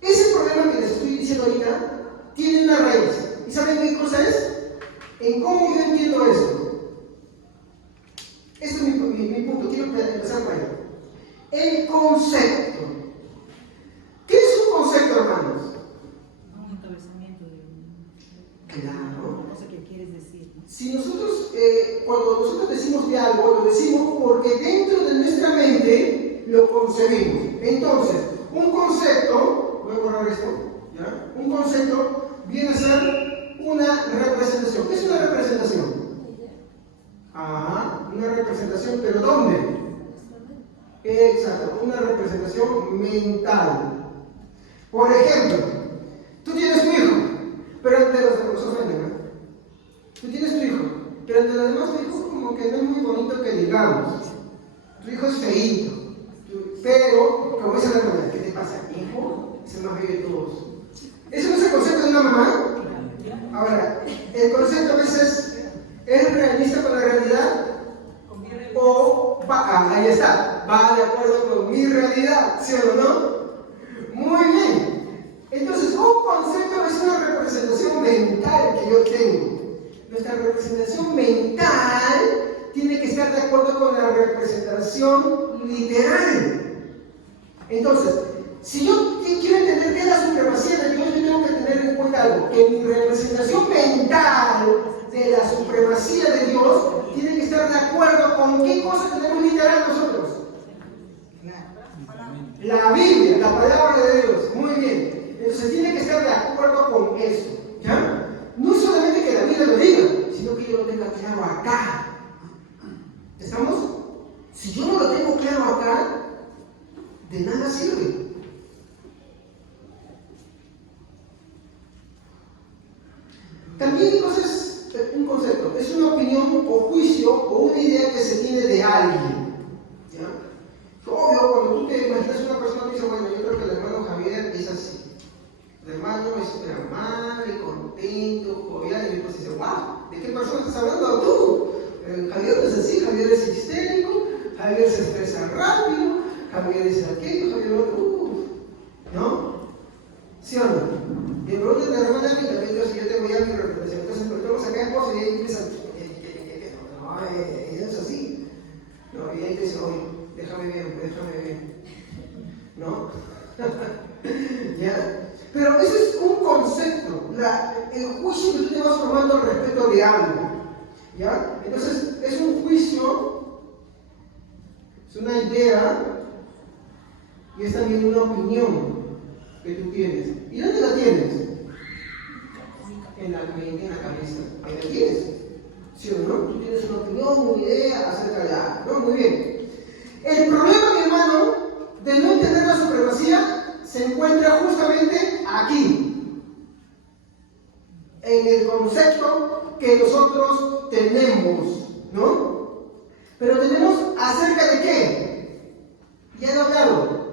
Ese problema que les estoy diciendo ahorita tiene una raíz. ¿Y saben qué cosa es? En cómo yo entiendo esto. Este es mi punto. Quiero empezar por ahí. El concepto. ¿Qué es un concepto, hermanos? un encabezamiento de Claro. no sé qué quieres decir. Si nosotros, cuando nosotros decimos de algo, lo decimos porque dentro de nuestra mente lo concebimos. Entonces, un concepto, voy a borrar esto, ¿ya? Un concepto viene a ser una representación. ¿Qué es una representación? Ajá, una representación, ¿pero dónde? Exacto, una representación mental. Por ejemplo, tú tienes tu hijo, pero ante los demás ofenden, ¿no? Tú tienes tu hijo, pero ante los demás tu hijo como que no es muy bonito que digamos. Tu hijo es feíto, pero, como dice la hermana, ¿qué te pasa? Mi hijo es el más bello de todos. ¿Eso no es el concepto de una mamá? Ahora, el concepto a veces es realista con la realidad o va, ahí está, va de acuerdo con mi realidad, ¿sí o no? Muy bien. Entonces, un concepto es una representación mental que yo tengo. Nuestra representación mental tiene que estar de acuerdo con la representación literal. Entonces, si yo quiero entender qué es la supremacía de Dios, yo tengo que tener en cuenta algo, que mi representación mental de la supremacía de Dios tiene que estar de acuerdo con qué cosa tenemos literal nosotros. La Biblia, la palabra de Dios. Muy bien. Entonces tiene que estar de acuerdo con eso. ¿Ya? No es solamente que la Biblia lo diga, sino que yo lo tenga claro acá. ¿Estamos? Si yo no lo tengo claro acá, de nada sirve. También un concepto, es una opinión o juicio o una idea que se tiene de alguien. ¿Ya? Obvio, cuando tú te imaginas una persona que dice, bueno, yo creo que el hermano Javier es así. El hermano es súper amable, contento, jovial, y después dice, wow, ¿de qué persona estás hablando tú? Javier no es así, Javier es histérico, Javier se expresa rápido, Javier es aquello, Javier otro, ¿no? ¿Sí o no? Y me preguntan de hermana, y también yo te voy a mi representación. Entonces, pero estamos acá en cosas y ahí empiezan, no, ella es así. No, y ahí te dice, oye, déjame bien, ¿no? ¿Ya? Pero ese es un concepto, el juicio que tú te vas formando al respecto de algo. ¿Ya? Entonces, es un juicio, es una idea y es también una opinión que tú tienes. ¿Y dónde la tienes? En la mente, en la cabeza. Ahí la tienes. ¿Sí o no? Tú tienes una opinión, una idea acerca de algo. ¿No? Muy bien. El problema, mi hermano, de no entender la supremacía se encuentra justamente aquí, en el concepto que nosotros tenemos, ¿no? Pero tenemos acerca de qué. Ya no hablado.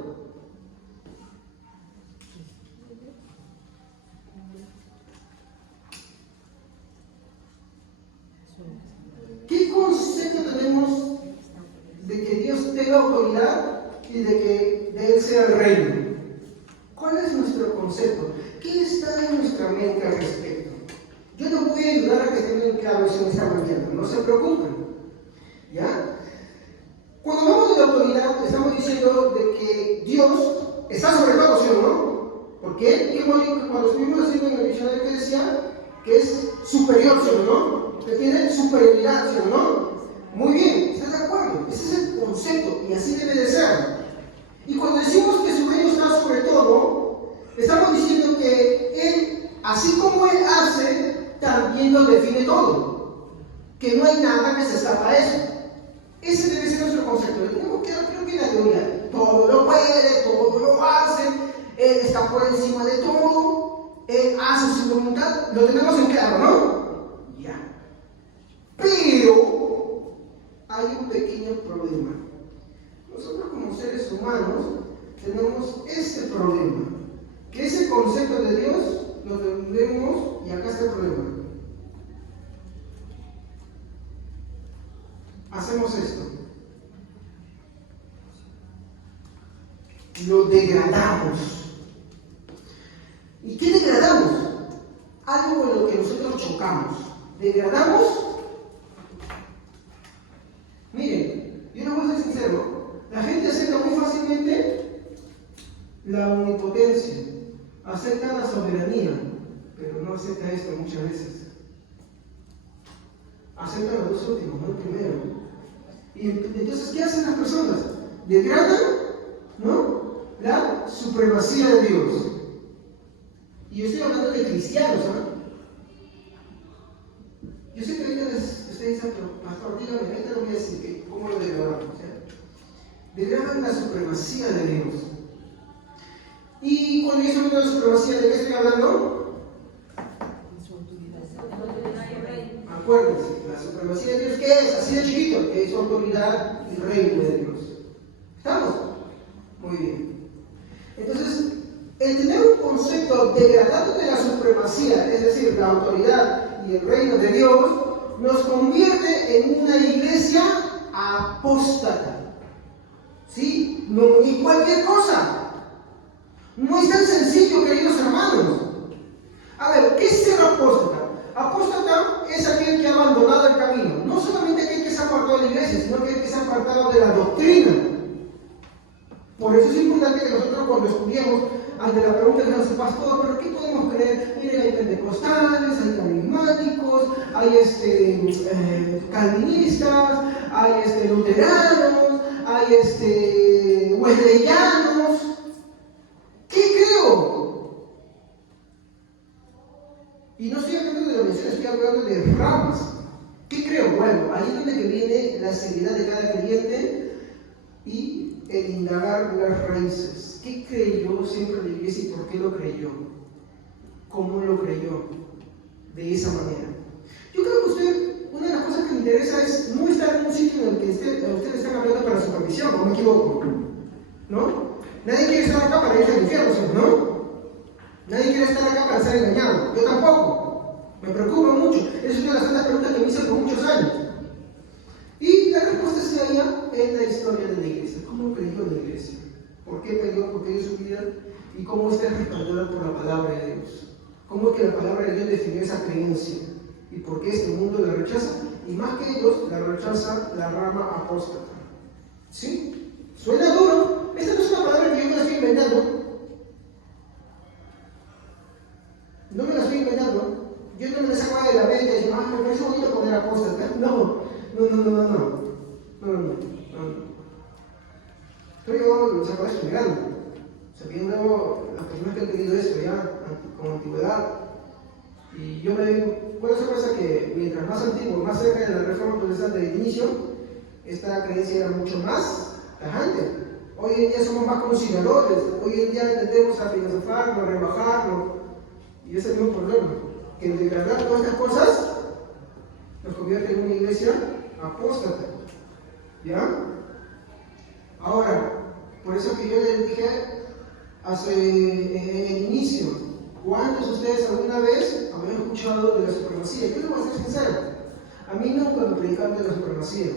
¿Qué concepto tenemos de que Dios tenga autoridad y de que de Él sea el reino? ¿Cuál es nuestro concepto? ¿Qué está en nuestra mente al respecto? Yo les voy a ayudar a que tengan claro eso en esta mañana, no se preocupen. ¿Ya? Cuando hablamos de la autoridad, estamos diciendo de que Dios está sobre todo, ¿sí o no? ¿Por qué? Cuando estuvimos haciendo en el diccionario que decía que es superior, ¿sí o no? Que tiene superioridad, ¿sí o no? Muy bien, ¿estás de acuerdo? Ese es el concepto y así debe de ser. Y cuando decimos que su reino está sobre todo, estamos diciendo que Él, así como Él hace, también lo define todo. Que no hay nada que se escapa a eso. Ese debe ser nuestro concepto. Lo tenemos que creo que en la teoría. Todo lo puede, todo lo hace, Él está por encima de todo, Él hace su voluntad. Lo tenemos en claro, ¿no? Ya. Pero hay un pequeño problema. Nosotros como seres humanos tenemos este problema, que ese concepto de Dios lo tenemos, y acá está el problema. Hacemos esto. Lo degradamos. ¿Y qué degradamos? Algo con lo que nosotros chocamos. Degradamos. Miren, yo no voy a ser sincero. La gente acepta muy fácilmente la omnipotencia, acepta la soberanía, pero no acepta esto muchas veces. Acepta los dos últimos, no el primero. Y entonces, ¿qué hacen las personas? Degradan, ¿no?, la supremacía de Dios. Y yo estoy hablando de cristianos, ¿no? Yo sé que ahorita ustedes dicen, pero pastor, dígame, ahorita lo voy a decir, que ¿cómo lo degradamos? Degradan la supremacía de Dios. Y cuando yo estoy hablando de la supremacía, ¿de qué estoy hablando? Su autoridad. Acuérdense, la supremacía de Dios, ¿qué es? Así de chiquito, que es autoridad y reino de Dios. ¿Estamos? Muy bien. Entonces, el tener un concepto degradado de la supremacía, es decir, la autoridad y el reino de Dios, nos convierte en una iglesia apóstata. ¿Sí? No ni cualquier cosa. No es tan sencillo, queridos hermanos. A ver, ¿qué es ser apóstata? Apóstata es aquel que ha abandonado el camino. No solamente aquel que se ha apartado de la iglesia, sino aquel que se ha apartado de la doctrina. Por eso es importante que nosotros cuando estudiemos, ante la pregunta que nos hace el pastor, ¿pero qué podemos creer? Miren, hay pentecostales, hay carismáticos, hay calvinistas, hay luteranos, hay wesleyanos. ¿Qué creo? Y no estoy hablando de denominaciones, estoy hablando de ramas. ¿Qué creo? Bueno, ahí es donde que viene la seriedad de cada creyente y el indagar las raíces. ¿Qué creyó siempre la iglesia y por qué lo creyó? ¿Cómo lo creyó? De esa manera. Yo creo que usted, una de las cosas que le interesa es no estar en un sitio en el que ustedes están hablando para supervisión, ¿o me equivoco? ¿No? Nadie quiere estar acá para irse al infierno, ¿no? Nadie quiere estar acá para ser engañado. Yo tampoco. Me preocupa mucho. Esa es una de las tantas preguntas que me hice por muchos años. Y la respuesta se halla en la historia de la iglesia. ¿Cómo creyó la iglesia? ¿Por qué creyó? ¿Por qué dio su vida? ¿Y cómo está respaldada por la palabra de Dios? ¿Cómo es que la palabra de Dios definió esa creencia? ¿Y por qué este mundo la rechaza? Y más que ellos, la rechaza la rama apóstata. ¿Sí? Suena duro. Esta no es una palabra que yo me la estoy inventando. No me la estoy inventando. Yo no me la saco de la mente y digo, me parece bonito poner apóstata. No. Estoy yo que lo saco estudiando. O sea, que yo veo las personas que han tenido esto ya con antigüedad. Y yo me doy buena sorpresa que mientras más antiguo, más cerca de la reforma protestante de inicio, esta creencia era mucho más tajante. Hoy en día somos más conciliadores, hoy en día tendemos a filosofarlo, a rebajarlo, y ese es el mismo problema, que el degradar todas estas cosas nos convierte en una iglesia apóstata. ¿Ya? Ahora, por eso que yo les dije en el inicio, ¿cuántos de ustedes alguna vez habían escuchado de la supremacía? Yo les voy a ser sincero, a mí nunca me predicaron de la supremacía.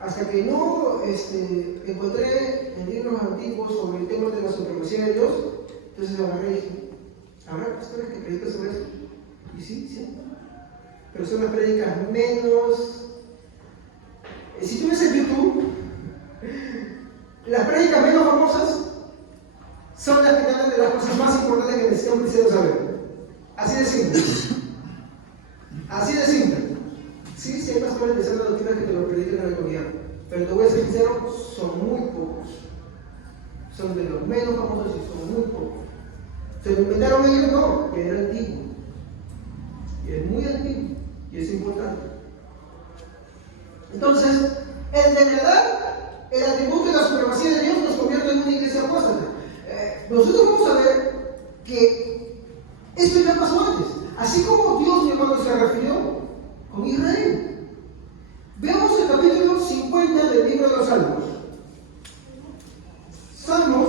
Hasta que no encontré en libros antiguos sobre el tema de la supremacía de Dios, entonces agarré y dije, ¿habrá pastores que predican sobre eso? Y sí. Pero son las prédicas menos... Si tú ves en YouTube, las prédicas menos famosas son las que hablan de las cosas más importantes que necesita un cristiano saber. Así de simple. Así de simple. Sí, hay pastores de sana doctrina que te lo predican en el gobierno, pero te voy a ser sincero, son muy pocos. Son de los menos famosos y son muy pocos. ¿Se lo inventaron ellos? No, que era antiguo. Y es muy antiguo, y es importante. Entonces, el degradar el atributo de la supremacía de Dios nos convierte en una iglesia apóstata. Nosotros vamos a ver que esto ya pasó antes. Así como Dios, mi hermano, se refirió con Israel. Veamos el capítulo 50 del libro de los Salmos. Salmos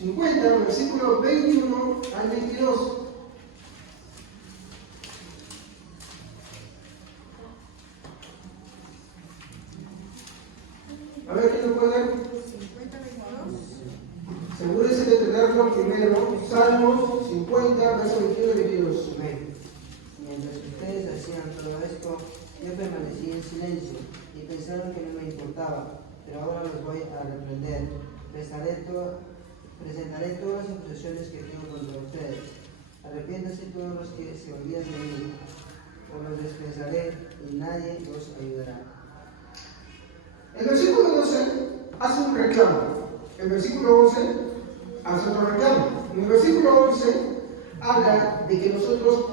50, versículo 21 al 22. A ver, ¿quién lo puede leer? Asegúrese de tenerlo primero. Salmos 50, verso 21 y 22. Mientras ustedes hacían todo esto, yo permanecí en silencio y pensaron que no me importaba, pero ahora los voy a reprender. Presentaré todas las acusaciones que tengo contra ustedes. Arrepiéntanse todos los que se olvidan de mí, o los despreciaré y nadie los ayudará. El versículo 12 hace un reclamo. El versículo 11 hace otro reclamo. En el versículo 11 habla de que nosotros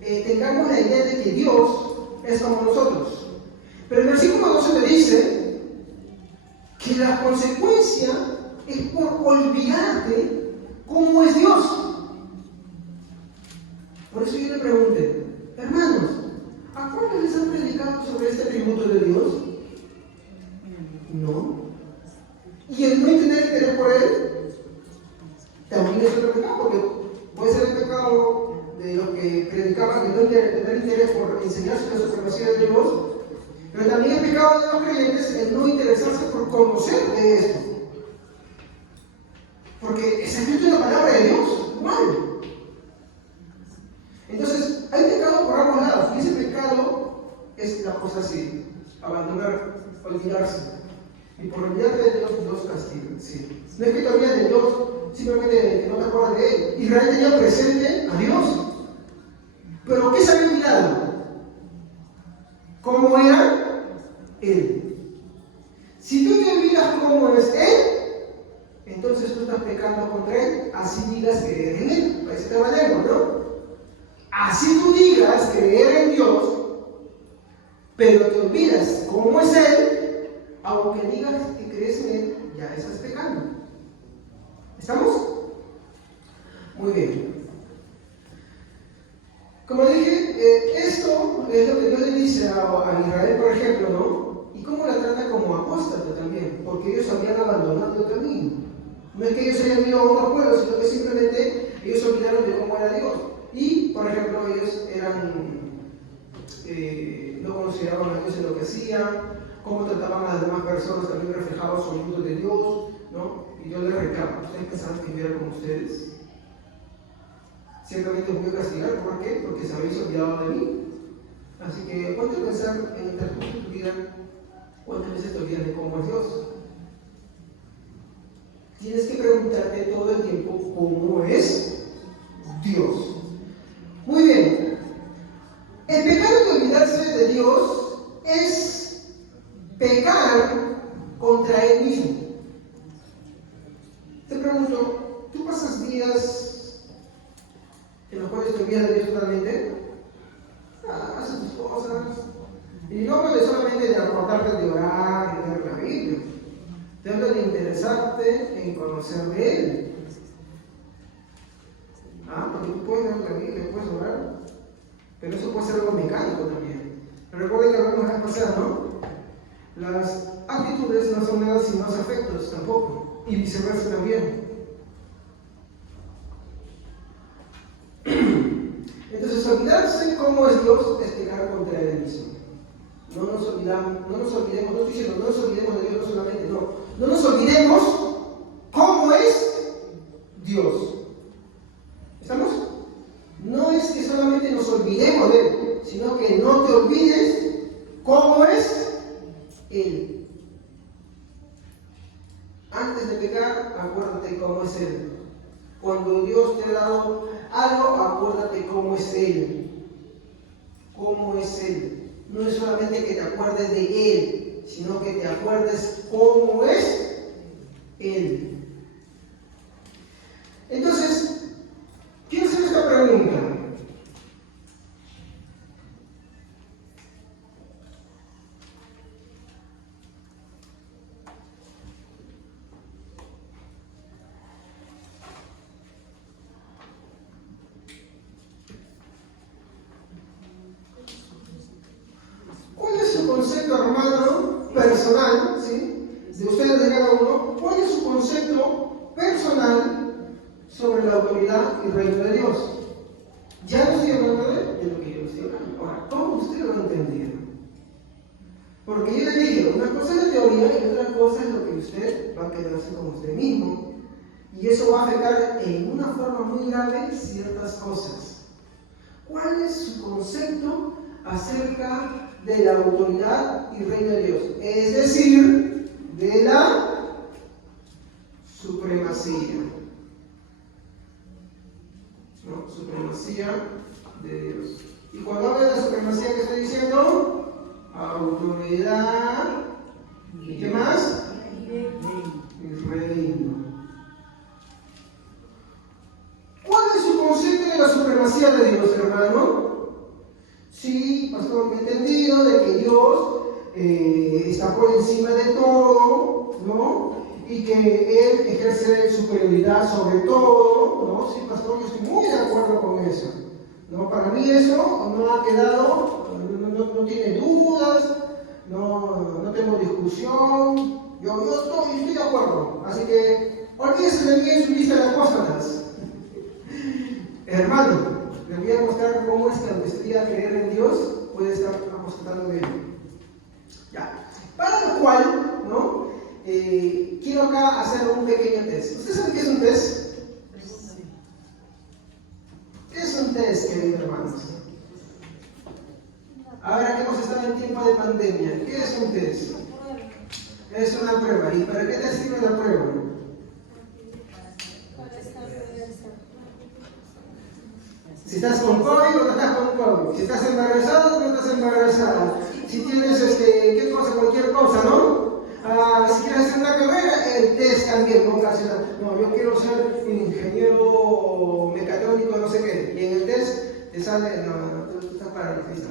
tengamos la idea de que Dios es como nosotros. Pero el versículo 12 le dice que Y la consecuencia es por olvidarte cómo es Dios. Por eso yo le pregunté, hermanos, ¿a cuántos les han predicado sobre este atributo de Dios? No. ¿Y el no tener interés por Él? También es otro pecado, porque puede ser el pecado de los que predicaban el no tener interés por enseñar sobre la supremacía de Dios, pero también el pecado de los creyentes el no interesarse por conocer de esto. Porque es escrito en la palabra de Dios, igual. Entonces, hay pecado por ambos lados, y ese pecado es la apostasía, abandonar, olvidarse. Y por olvidarte de Dios, Dios castiga. Sí. No es que te olvides de Dios, simplemente que no te acuerdas de Él. Israel tenía presente a Dios. Pero ¿qué se había olvidado? ¿Cómo era Él? Si tú te olvidas cómo es Él, entonces tú estás pecando contra Él. Así digas creer en Él. Parece que te valemos, ¿no? Así tú digas creer en Dios, pero te olvidas cómo es Él, aunque digas que crees en Él, ya estás pecando. ¿Estamos? Muy bien. Como dije, esto es lo que Dios le dice a Israel, por ejemplo, ¿no? Y cómo la trata como apóstata también, porque ellos habían abandonado el camino. No es que ellos hayan ido a otro pueblo, sino que simplemente ellos olvidaron de cómo era Dios. Y, por ejemplo, ellos no consideraban a Dios en lo que hacían, cómo trataban a las demás personas, también reflejaba su ayuda de Dios, ¿no? Y yo les reclamo, ¿ustedes pensaban que yo era como ustedes? Ciertamente os voy a castigar, ¿por qué? Porque se habéis olvidado de mí. Así que ponte a pensar en el transcurso de tu vida, ¿cuántas veces te olvidas de cómo es Dios? Tienes que preguntarte todo el tiempo cómo es Dios. Muy bien. El pecado de olvidarse de Dios es pecar contra Él mismo. Te pregunto, ¿tú pasas días en los cuales te olvidas de Dios totalmente? Haces tus cosas. Y no hablo solamente de acordarte de orar y leer la Biblia. Te hablo de interesarte en conocer de Él. Porque tú puedes leer la Biblia, puedes orar, pero eso puede ser algo mecánico también. Recuerden que hablamos la vez pasada, ¿no? Las actitudes no son nada sin los afectos tampoco, y viceversa también. Entonces, olvidarse cómo es Dios es pecar contra Él mismo. No nos olvidemos, no estoy diciendo, no nos olvidemos de Dios no solamente, no nos olvidemos cómo es Dios. ¿Estamos? No es que solamente nos olvidemos de Él, sino que no te olvides cómo es Él. Antes de pecar, acuérdate cómo es Él. Cuando Dios te ha dado algo, acuérdate cómo es Él. ¿Cómo es Él? No es solamente que te acuerdes de Él, sino que te acuerdes cómo es Él. Entonces, quiero hacer esta pregunta. ¿Cuál es su concepto, hermano, personal, ¿sí? De ustedes, de cada uno? ¿Cuál es su concepto personal sobre la autoridad y reino de Dios? Ya no estoy hablando de lo que yo estoy hablando. Ahora, ¿cómo usted lo ha entendido? Porque yo le dije, una cosa es la teoría y otra cosa es lo que usted va a quedarse con usted mismo. Y eso va a afectar en una forma muy grave ciertas cosas. ¿Cuál es su concepto acerca de la autoridad y reino de Dios? Es decir, de la supremacía. ¿No? Supremacía de Dios. Y cuando habla de la supremacía, ¿qué estoy diciendo? Autoridad. ¿Y qué más? Y reino. ¿Cuál es su concepto de la supremacía de Dios, hermano? Sí, pastor, me he entendido de que Dios está por encima de todo, ¿no? Y que Él ejerce superioridad sobre todo, ¿no? Sí, pastor, yo estoy muy de acuerdo con eso, ¿no? Para mí eso no ha quedado, no tiene dudas, no tengo discusión, yo estoy de acuerdo. Así que olvídese de mí en su lista de apóstolas. Hermano, le voy a mostrar cómo es que aunque usted a creer en Dios, puede estar apostando de Él. Ya. Para lo cual, ¿no? Quiero acá hacer un pequeño test. ¿Ustedes saben qué es un test? ¿Qué es un test, queridos hermanos? Ahora que hemos estado en tiempo de pandemia, ¿qué es un test? Es una prueba. ¿Y para qué te sirve la prueba? Si estás con COVID o no estás con COVID. Si estás embarazado o no estás embarazada. Si tienes ¿qué cosa? Cualquier cosa, ¿no? Si quieres hacer una carrera, el test también vocacional. No, yo quiero ser ingeniero mecatrónico, no sé qué. Y en el test te sale, no, tú estás para la fiesta,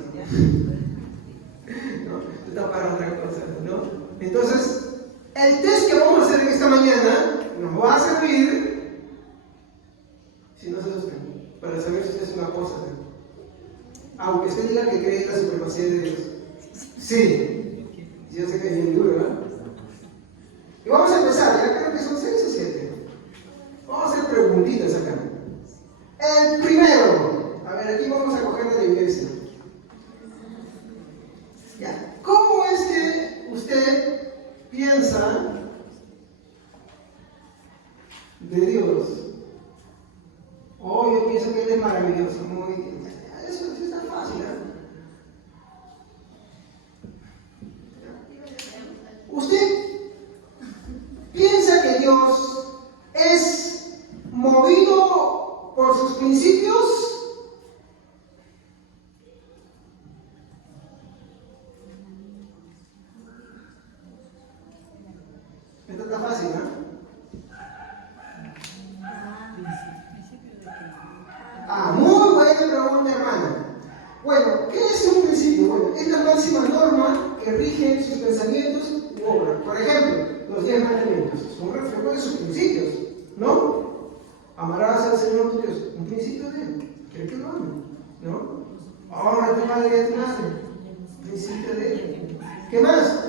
¿no? Tú estás para otra cosa, ¿no? Entonces, el test que vamos a hacer en esta mañana nos va a servir, si no se asustan, para saber si usted es una cosa, ¿no? Aunque usted diga que cree en la supremacía de Dios. Sí, yo sé que es bien duro, ¿verdad? Y vamos a empezar, ya creo que son 6 o 7. Vamos a hacer preguntitas acá. El primero, a ver, aquí vamos a coger de la iglesia. Ya, ¿cómo es que usted piensa de Dios? Oh, yo pienso que Él es maravilloso, muy bien. Eso está fácil, ¿eh? ¿Usted piensa que Dios es movido por sus principios? Esto está fácil, ¿no? Muy buena pregunta, hermana. Bueno, ¿qué es un principio? Bueno, es la máxima norma que rige sus pensamientos u obras. Por ejemplo, los 10 mandamientos son reflejo de sus principios, ¿no? Amarás al Señor tu Dios, un principio de Él, quiere que lo ame, ¿no? Honra a tu padre y a tu madre, principio de Él. ¿Qué más?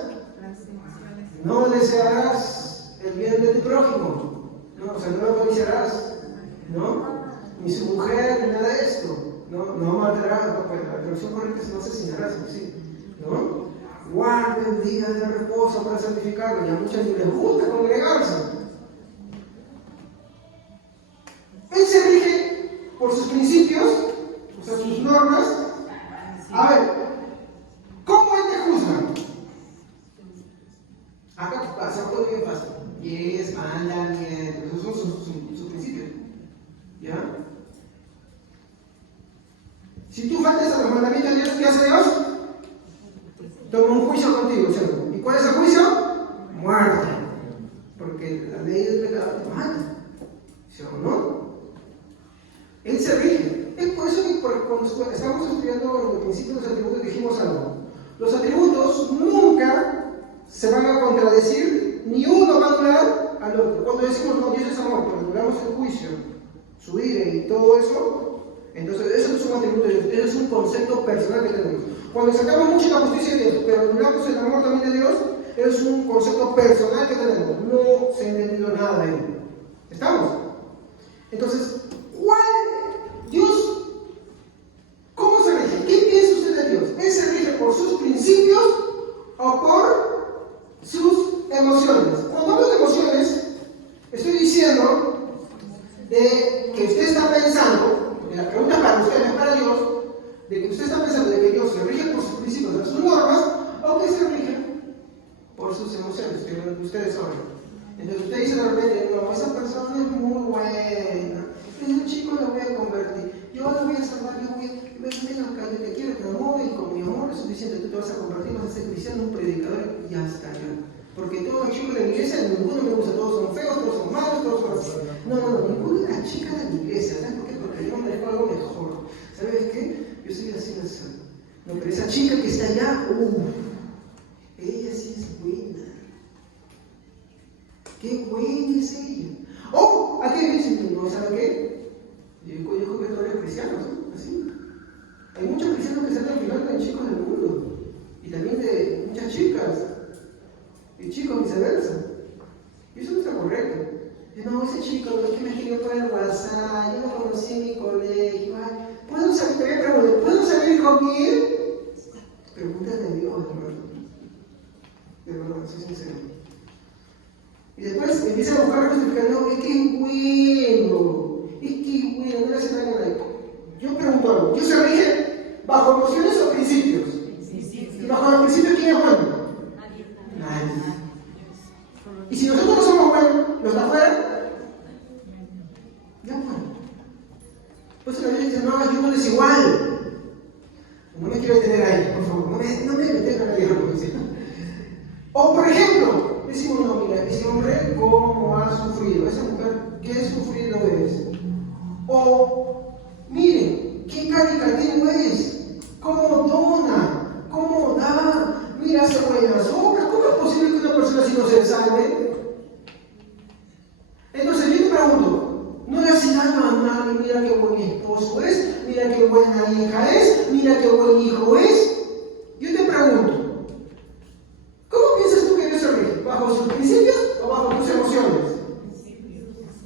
No desearás el bien de tu prójimo, ¿no? O sea, no lo codiciarás, ¿no? Ni su mujer, ni nada de esto, no matarás, no, pues la traducción correcta es no asesinarás, sí, ¿no? Guarda el día de reposo para santificarlo, y a muchos ni les gusta congregarse. Él se rige por sus principios, o sea, sus normas. A ver, ¿cómo Él te juzga? Acá pasa todo bien fácil. 10 mandamientos, esos son sus principios. ¿Ya? Si tú faltas a los mandamientos de Dios, ¿qué hace Dios? Toma un juicio contigo, ¿cierto? ¿Y cuál es el juicio? Muerte. Porque la ley del pecado te mata. ¿Sí o no? Él se rige. Es por eso que cuando estamos estudiando el principio de los atributos dijimos algo. Los atributos nunca se van a contradecir, ni uno va a anular al otro. Cuando decimos, no, Dios es amor, pero anulamos el juicio, su ira y todo eso, entonces eso es un atributo de Dios, eso es un concepto personal que tenemos. Cuando sacamos mucho la justicia de Dios, pero anulamos el amor también de Dios, es un concepto personal que tenemos, no se ha entendido nada de él. ¿Estamos? Entonces, Dios, ¿cómo se rige? ¿Qué piensa usted de Dios? ¿Él se rige por sus principios o por sus emociones? Cuando hablo de emociones, estoy diciendo de que usted está pensando, porque la pregunta para usted no es para Dios, de que usted está pensando de que Dios se rige por sus principios, por sus normas, o que se rige por sus emociones, que ustedes saben. Entonces usted dice de repente, no, esa persona es muy buena, ese chico lo voy a convertir, yo lo voy a salvar, ven acá, yo te quiero, te amo, y con mi amor es suficiente, tú te vas a convertir, vas a ser cristiano, un predicador, y ya está, ya. Porque todos los chicos de la iglesia, ninguno me gusta, todos son feos, todos son malos, todos son así. No, ninguna es la chica de la iglesia, ¿sabes por qué? Porque yo merezco algo mejor. ¿Sabes qué? Yo soy así, así. No, pero esa chica que está allá, ella sí es buena. Qué buena es ella. Oh, aquí dicen, ¿no sabe qué? Yo conozco que todos los cristianos, ¿no? Así. Hay muchos cristianos que se están fijando en chicos del mundo. Y también de muchas chicas. Y chicos viceversa. Y eso no está correcto. No, ese chico no es que me escribió por el WhatsApp, yo lo conocí en mi colegio. ¿Puedo salir con él? Pregúntale a Dios, hermano. De verdad, soy sincero. Y después empieza a buscar justificando, es que es bueno, no le hace daño a nadie. Yo pregunto algo, ¿Dios se rige bajo emociones o principios? ¿Y bajo los principios quién es bueno? Nadie. Y si nosotros no somos buenos, ¿los de afuera? Ya bueno. Pues la Biblia dice, no hagas yugo desigual. No me quiero detener ahí, por favor, no me detengan ahí, o por ejemplo, decimos, no, mira, ese hombre, ¿cómo ha sufrido? Esa mujer, ¿qué sufrido es? O, miren, qué caritativo es, cómo dona, cómo da, mira, hace buenas obras. ¿Cómo es posible que una persona así no se salve? Entonces yo te pregunto, ¿no le hace daño a nadie? Mira qué buen esposo es, mira qué buena hija es, mira qué buen hijo es. Yo te pregunto, ¿cómo piensas tú que Dios se rige? ¿Bajo sus principios o bajo tus emociones?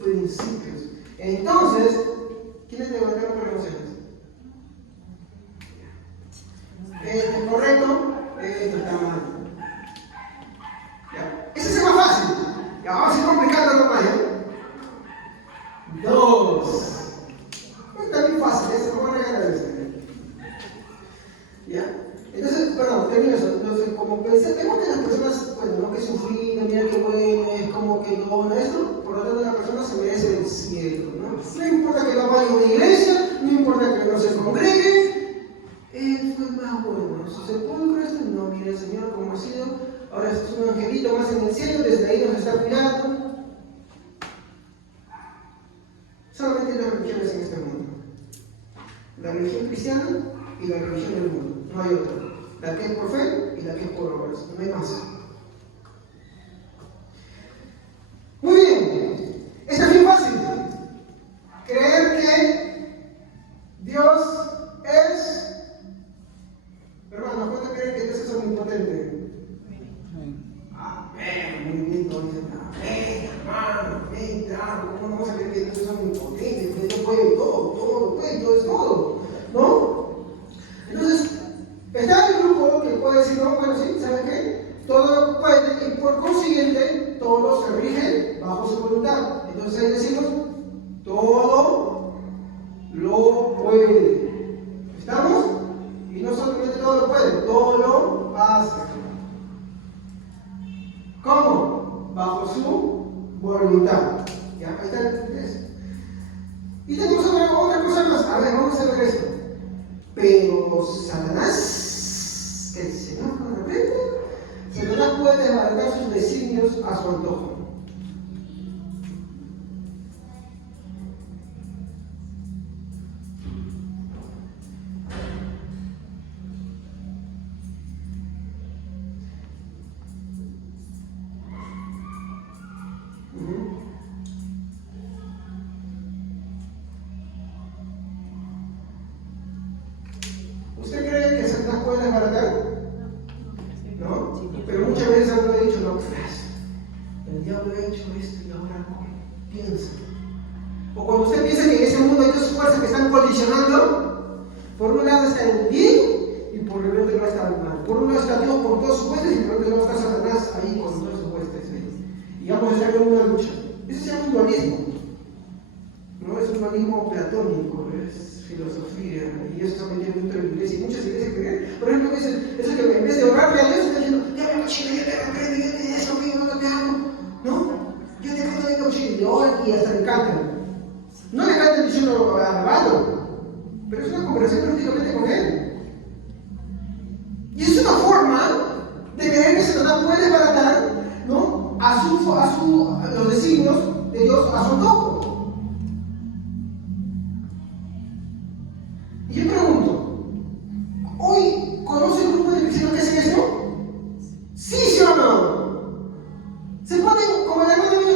Principios. Entonces, ¿quiénes levantaron por emociones? ¿Esto es correcto? Esto está mal. Ya. Ese es el más fácil. Ya vamos a ir complicando más, ¿eh? 2. Está bien fácil, se me va a regalar eso. ¿Ya? Entonces, perdón, termino eso. Entonces, como pensé, tengo que las personas, bueno, no que sufrir, mira qué bueno, es como que dona esto, por lo tanto la persona se merece el cielo, ¿no? No importa que no vaya a una iglesia, no importa que no se congregue, él fue más bueno. Su sepulcro esto, no, mira el Señor como ha sido, ahora es un angelito más en el cielo, desde ahí nos está cuidando. Solamente hay dos religiones en este mundo: la religión cristiana y la religión del mundo. No hay otra. La que es por fe y la que es por obras. No hay más. Muy bien. Esto es bien fácil. Creer que Dios es. Hermano, ¿cuánto creen que Dios es omnipotente? Amén. Muy bien, todos dicen amén, hermano, amén, claro. ¿Cómo no vamos a creer que Dios es omnipotente? Que Dios puede todo lo puede, todo es todo. ¿No? Entonces, está el grupo que puede decir, no, bueno, sí, ¿sabe qué? Todo lo puede y por consiguiente todo se rige bajo su voluntad. Entonces ahí decimos, todo lo puede. ¿Estamos? Y no solamente todo lo puede, todo lo hace. ¿Cómo? Bajo su voluntad. ¿Ya? Ahí está eso. Y tenemos otra cosa más. A ver, vamos a ver esto. Pero Satanás, que el Señor nos reprende, Satanás puede desbaratar sus designios a su antojo. ¿Usted cree que Satanás puede desbaratar? ¿No? Pero muchas veces lo he dicho, no, el diablo ha hecho esto y ahora no, piensa. O cuando usted piensa que en ese mundo hay dos fuerzas que están colisionando, por un lado está el bien y por el otro lado está el mal. Por un lado está Dios con todos sus huestes y por el otro lado está Satanás ahí con todos sus huestes. Y vamos a estar en una lucha. Eso se llama un dualismo. No es un dualismo platónico, es filosofía, y eso también tiene dentro de la iglesia, y muchas iglesias creen, por ejemplo, eso que en vez de orarle a Dios, está diciendo, ya me cochino, yo te reprendo, yo te eso, yo no te hago, ¿no? Yo te reprendo, yo cochino, y oran y hasta le cantan. No le cantan diciendo alabado, pero es una conversación prácticamente con él. Y es una forma de creer que Satanás puede desbaratar, ¿no? a los designios de Dios a su antojo. Y yo pregunto, ¿hoy conoce el grupo de cristianos que hacen esto? ¿Sí, sí o no? ¿Se ponen como la hermana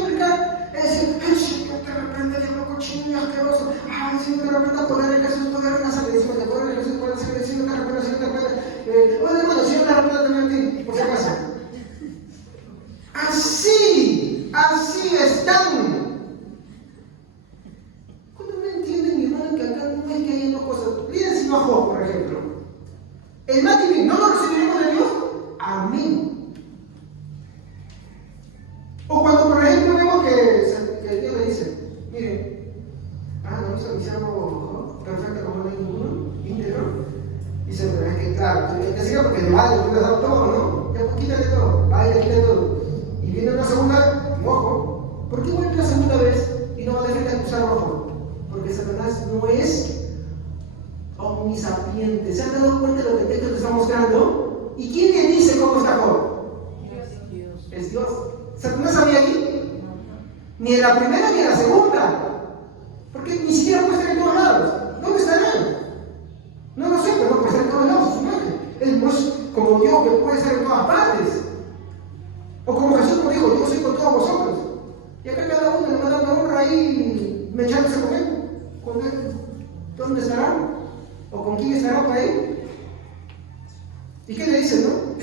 dije, no hizo mi siervo perfecto como no hay ninguno, íntegro. Dice, pero es que claro, te sigo porque vale, tú le has dado todo, ¿no? Ya pues quítale todo, vaya, quítale todo. Y viene una segunda, y ojo, ¿por qué vuelve la segunda vez y no va a dejar de acusar a ojo? Porque Satanás no es omnisapiente. ¿Se han dado cuenta de lo que el texto te está mostrando? ¿Y quién le dice cómo está Job? Es Dios. ¿Satanás sabía ahí? Ni en la primera ni en la segunda. Porque ni siquiera puede estar en todos lados. ¿Dónde estarán? No lo sé, pero no puede estar en todos lados, es su madre. Él no es como Dios que puede estar en todas partes. O como Jesús nos dijo, yo soy con todos vosotros. Y acá cada uno le manda una honra ahí, me echándose con él. ¿Con él? ¿Dónde estará? ¿O con quién estará por ahí? ¿Y qué le dice, no?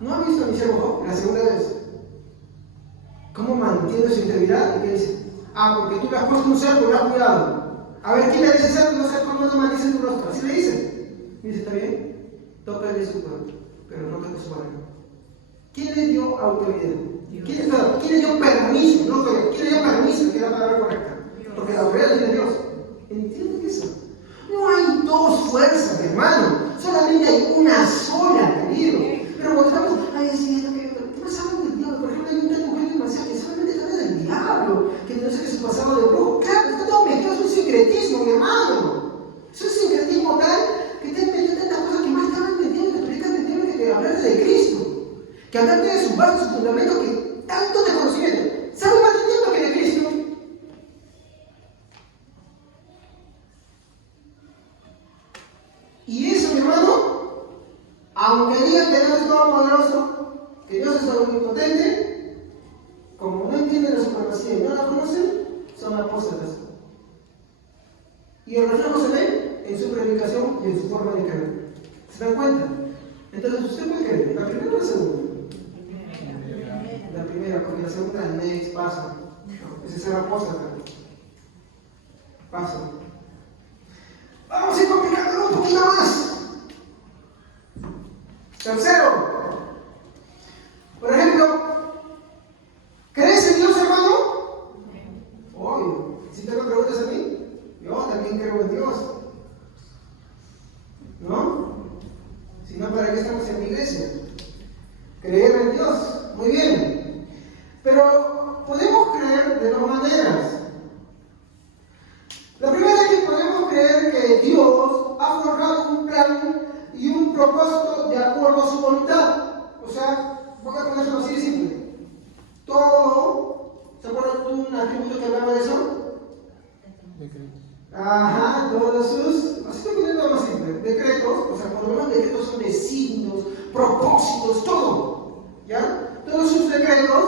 ¿No ha visto a mi siervo Job la segunda vez? ¿Cómo mantiene su integridad? ¿Y qué dice? Porque tú le has puesto un cerco y lo has cuidado. A ver, ¿quién le dice cerco y no sé cómo no maldice tu rostro? ¿Así le dice? Y dice, está bien, tócale su cuerpo, pero no toques su cuerpo. ¿Quién le dio autoridad? ¿Quién le dio permiso? No, ¿quién le dio permiso? Que es la palabra correcta. Porque la autoridad es de Dios. ¿Entienden eso? No hay dos fuerzas, hermano. Solamente hay una sola, querido. Pero cuando estamos, sí, esto que tú no sabes del diablo. Por ejemplo, hay un mujer demasiado que solamente sabe del diablo, que no sé qué su pasado de brujo. Claro, está todo mezclado, es un sincretismo, mi hermano. Es un sincretismo tal que te han metido tantas cosas que más estaban entendiendo, que predican entendiendo que hablarte de Cristo. Que hablarte de sus bases, sus fundamentos, que tanto desconocimiento. ¿Sabes más entendiendo que de Cristo? Y eso, mi hermano, aunque digan que Dios es todopoderoso, que Dios es omnipotente, como no entienden la supremacía y no la conocen, son apóstatas. Y el reflejo se ve en su predicación y en su forma de creer. ¿Se dan cuenta? Entonces, ¿usted puede creer? ¿La primera o la segunda? La primera, porque la segunda es next, paso. Ese será apóstata. Paso. Vamos a ir complicándolo un poquito más. Tercero, por ejemplo, ¿crees en Dios, hermano? Obvio. Si te lo preguntas a mí, yo también creo en Dios. ¿No? Si no, ¿para qué estamos en la iglesia? Creer en Dios. Muy bien. Pero podemos creer de dos maneras. La primera es que podemos creer que Dios ha forjado un plan y un propósito de acuerdo a su voluntad. O sea, voy a ponerlo así de simple. Todo, ¿se acuerdan de un atributo que hablaba de eso? Decretos. Todos sus, así estoy poniendo más simple, decretos, o sea, cuando hablamos de decretos son designios, propósitos, todo. ¿Ya? Todos sus decretos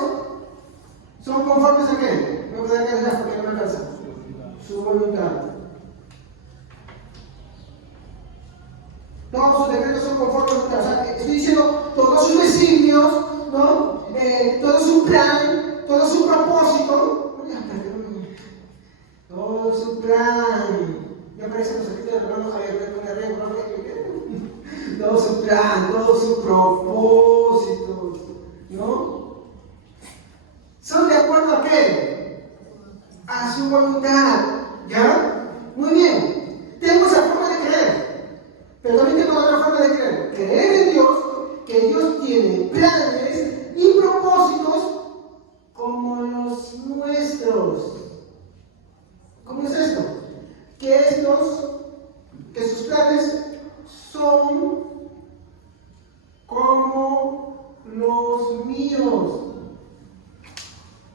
son conformes a qué? No puedo alcanzar porque no me alcanza. Su voluntad. Todos sus decretos son conformes a su voluntad. O sea, estoy diciendo todos sus designios, ¿no? Todo su plan, todo su propósito. Todo su plan. Ya aparecen los escritos del hermano Javier con el rey, ¿no? Todo su plan, todo su propósito, ¿no? ¿Son de acuerdo a qué? A su voluntad, ¿ya? Muy bien. Tengo esa forma de creer, pero también tengo otra forma de creer. Creer en Dios, que Dios tiene planes y propósitos como los nuestros. ¿Cómo es esto? Que sus planes son como los míos.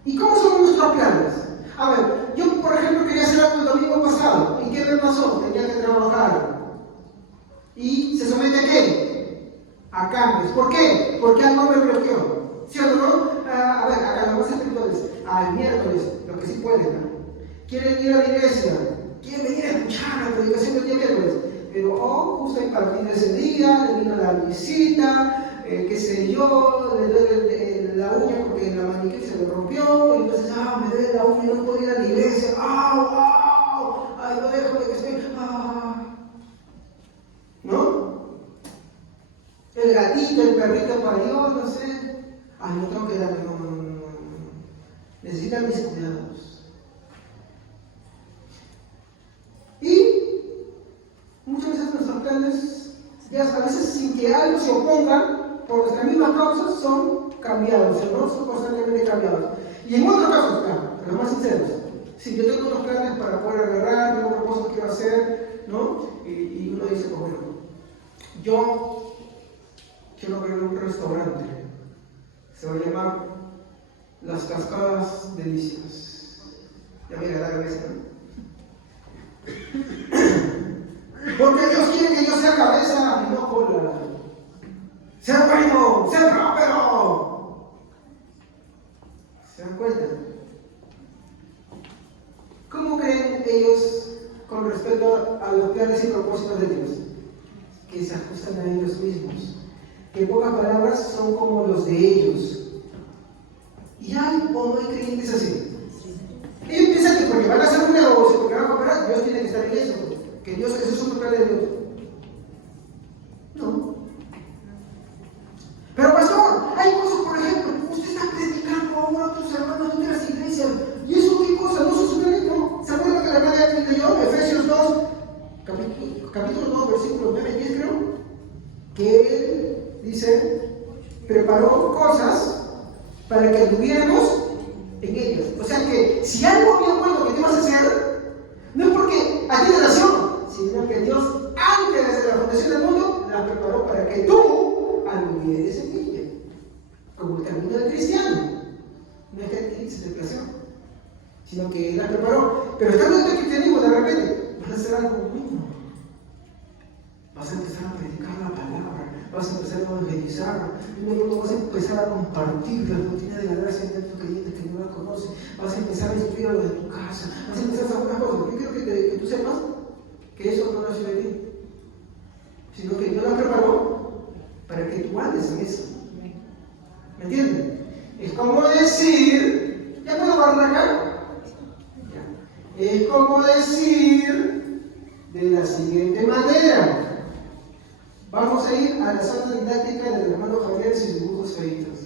¿Y cómo son nuestros planes? A ver, yo por ejemplo quería hacer algo el domingo pasado. ¿Y qué me pasó? Tenía que trabajar. ¿Y se somete a qué? A cambios. ¿Por qué? Porque algo me bloqueó. ¿Sí o no? A ver, acá los más espirituales. El miércoles, los que sí pueden, ¿no? Quieren ir a la iglesia, quieren venir a escuchar la predicación del día miércoles, pero justo ahí para el fin de ese día, le vino la visita, qué sé yo, le duele la uña porque la maniquí se le rompió, y entonces, me duele la uña y no puedo ir a la iglesia, ay, no dejo de que estoy, ¿no? El gatito, el perrito parió, no sé, no tengo que darle, no. Necesitan mis cuidados. ya a veces sin que algo se oponga, por nuestras mismas causas, son cambiados, ¿no? Son constantemente cambiados. Y en otros casos, claro, pero más sinceros, si yo tengo unos planes para poder agarrar, tengo propósitos que quiero hacer, ¿no? Y uno dice, pues bueno, yo quiero abrir un restaurante, se va a llamar Las Cascadas Delicias. Ya me agarra la cabeza, ¿no? Porque Dios quiere que yo sea cabeza y no cola. Sea bueno, sea próspero. ¿Se dan cuenta? ¿Cómo creen ellos con respecto a los planes y propósitos de Dios? Que se ajustan a ellos mismos. Que en pocas palabras son como los de ellos. ¿Y hay o no hay creyentes así? Ellos piensan que porque van a hacer un negocio, porque van a comprar, Dios tiene que estar en eso. Que Dios, ese es un plan de Dios. No. Pero pastor, hay cosas, por ejemplo, usted está predicando ahora a tus hermanos de otras iglesias. ¿Y eso qué cosa? ¿No se supone? ¿No? ¿Se acuerdan que la hermana leyó Efesios 2, capítulo 2, versículo 9 y 10 creo? Que él dice, preparó cosas para que anduviéramos en ellas. O sea que si algo bien bueno que te vas a hacer, no es porque a ti te nació, sino que Dios antes de la fundación del mundo la preparó para que tú anduvieres en ella, como el camino del cristiano. No es que a ti se te plació, sino que Él la preparó. Pero estando en el cristianismo, de repente vas a hacer algo bueno. Vas a empezar a predicar la palabra, vas a empezar a evangelizar, vas a empezar a compartir la doctrina de la gracia entre tus creyentes que no la conocen, vas a empezar a instruir a los de tu casa, vas a empezar a hacer algunas cosas. Yo quiero que tú sepas que eso no nació de ti, sino que Dios la preparó para que tú andes en eso. ¿Me entienden? Es como decir, ¿ya puedo guardar acá? Ya. Es como decir de la siguiente manera. Vamos a ir a la zona didáctica del hermano Javier sin dibujos feitos.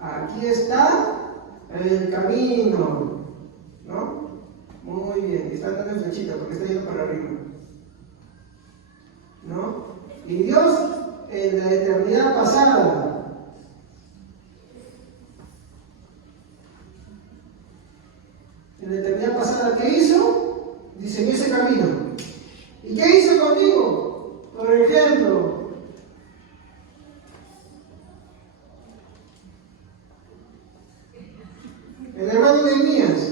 Aquí está el camino, ¿no? Muy bien, está dando en flechita porque está yendo para arriba, ¿no? Y Dios en la eternidad pasada, ¿qué hizo? Diseñó ese camino. ¿Y qué hizo contigo? Por ejemplo, el hermano de Nehemías.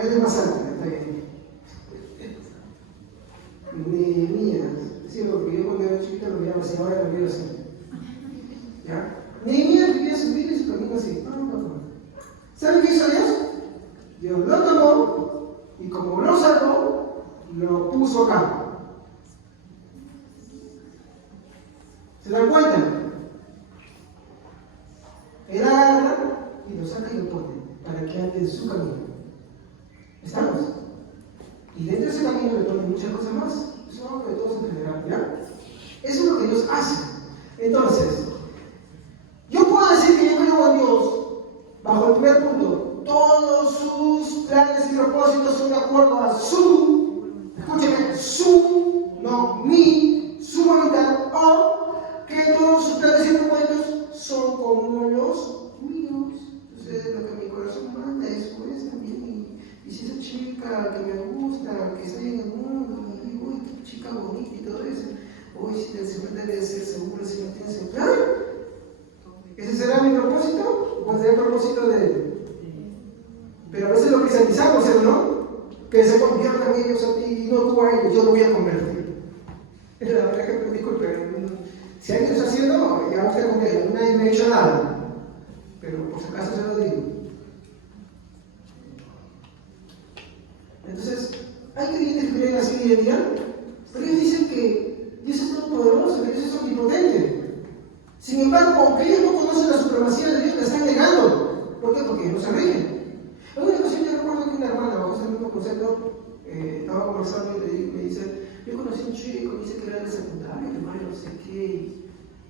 Es de más alto, está bien. Nehemías. Sí, porque yo cuando era chiquita lo miraba así, ahora lo miro así. ¿Ya? Nehemías vivía su vida y su camino así. ¿Saben qué hizo Dios? Dios lo tomó y como lo sacó, lo puso acá. ¿Se dan cuenta? Él agarra y lo saca y lo pone para que ande en su camino. ¿Estamos? Y dentro de ese camino le pone muchas cosas más. Eso es algo de todos en general, ¿ya? Eso es lo que Dios hace. Entonces, yo puedo decir que yo creo en Dios bajo el primer punto. Todos sus planes y propósitos son de acuerdo a su, escúcheme, su, no mi, su voluntad, o que todos sus planes y propósitos son como los míos. Entonces, lo que mi corazón manda, eso es también. Y si esa chica que me gusta, que está en el mundo, y uy, qué chica bonita y todo eso, uy, si el Señor debe ser seguro, si no tiene Señor. ¿Ese será mi propósito? ¿O será el propósito de Él? Pero a veces lo cristianizamos, ¿no? Que se conviertan ellos a ti y no tú a ellos, yo lo voy a convertir. Es la verdad que, disculpe, si alguien lo está haciendo, ya usted con él, nadie me ha hecho nada. Pero por si acaso se lo digo. Entonces, hay creyentes que creen así hoy en día, pero ellos dicen que Dios es todopoderoso, que Dios es omnipotente. Sin embargo, aunque ellos no conocen la supremacía de Dios, la están negando. ¿Por qué? Porque no se rigen. En una ocasión yo recuerdo que una hermana, bajo ese mismo concepto, estaba conversando y me dice, yo conocí a un chico, me dice que era de secundaria, que no sé qué,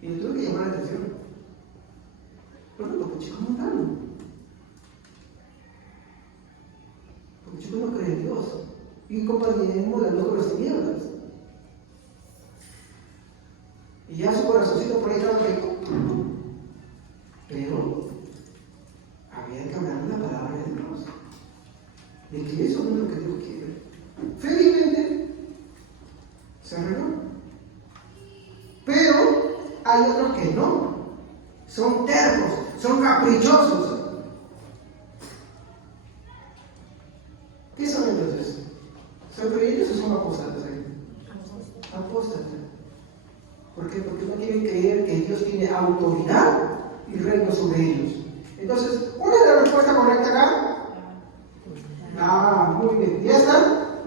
y le tuve que llamar la atención. ¿Por qué? Porque el chico es mundano. Porque el chico no cree en Dios. Y un compañerismo la loco de las tinieblas. Y ya su corazoncito por ahí estaba rico. Pero había que hablar la palabra de Dios. De que eso no es lo que Dios quiere. Felizmente se arregló. Pero hay otros que no. Son tercos, son caprichosos. ¿Qué son entonces? ¿Son creyentes o son apóstatas? Apóstatas. ¿Por qué? Porque no quieren creer que Dios tiene autoridad y reino sobre ellos. Entonces, ¿cuál es la respuesta correcta acá? Muy bien. ¿Ya está?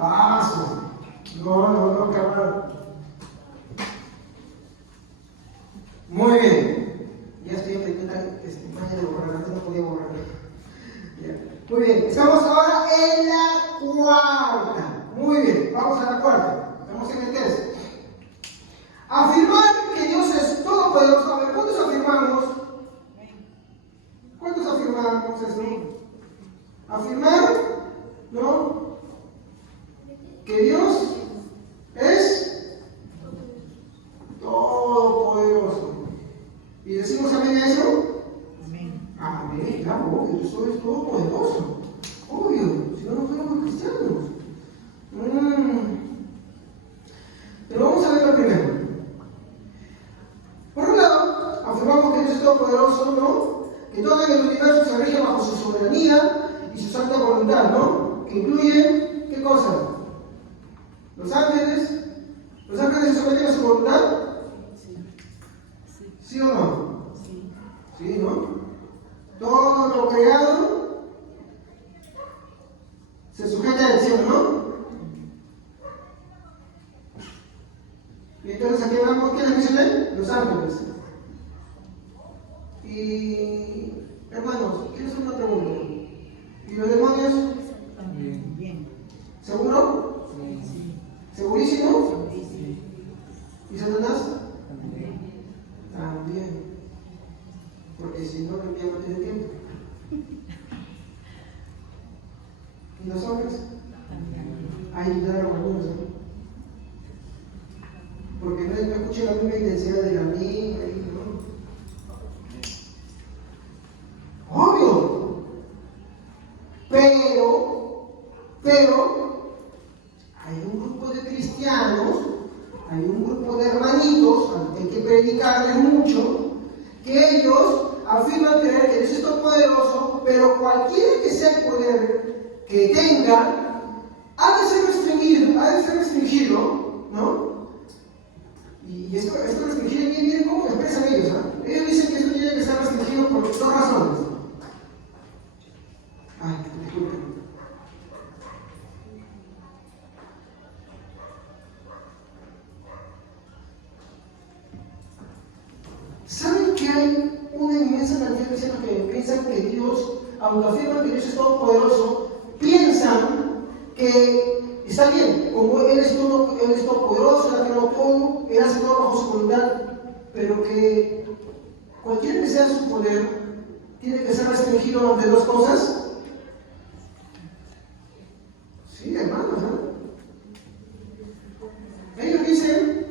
No, cabrón. Muy bien. Ya estoy en mañana de borrar, antes no podía borrar. Ya. Muy bien. Estamos ahora en la cuarta. Muy bien. Vamos a la cuarta. Estamos en el 3. Afirmar que Dios es todopoderoso. A ver, ¿cuántos afirmamos? ¿Cuántos afirmamos eso? Afirmar, ¿no? Que Dios es todopoderoso. ¿Y decimos amén a eso? Amén, claro, obvio, Dios es todopoderoso. Obvio, si no, no fuéramos cristianos. Pero vamos a ver lo primero. Por un lado, afirmamos que Dios es todopoderoso, ¿no? Que todo el universo se rige bajo su soberanía y su santa voluntad, ¿no? Que incluye, ¿qué cosa? Los ángeles se someten a su voluntad. ¿Sí o no? Sí, ¿no? Todo lo creado se sujeta a él, ¿sí o no? Y entonces aquí vamos, ¿qué les mencioné? Los ángeles. Y hermanos, quiero hacer una pregunta. ¿Y los demonios? Bien. ¿Seguro? Sí. ¿Segurísimo? Sí. ¿Y Satanás? También. También. Porque si no, ya no tiene tiempo. ¿Y los hombres? Ahí ayudaron algunos, ¿no? Porque no escuché la misma intensidad de la mía, ahí, ¿no? Obvio. Pero, hay un grupo de cristianos, hay un grupo de hermanitos, hay que predicarles mucho, que ellos afirman creer que Dios es todopoderoso, pero cualquiera que sea el poder que tenga, ha de ser restringido, ¿no? Y esto restringido, miren cómo lo expresan ellos, ¿eh? Ellos dicen que esto tiene que ser restringido por 2 razones. Disculpen. ¿Saben que hay una inmensa cantidad de cristianos que piensan que Dios, aunque afirman que Dios es todopoderoso, piensan que está bien, como Él es todopoderoso, Él ha creado todo, Él hace todo bajo su voluntad, pero que cualquier que sea su poder, tiene que ser restringido ante 2 cosas. Sí, hermanos, ¿no? Ellos dicen,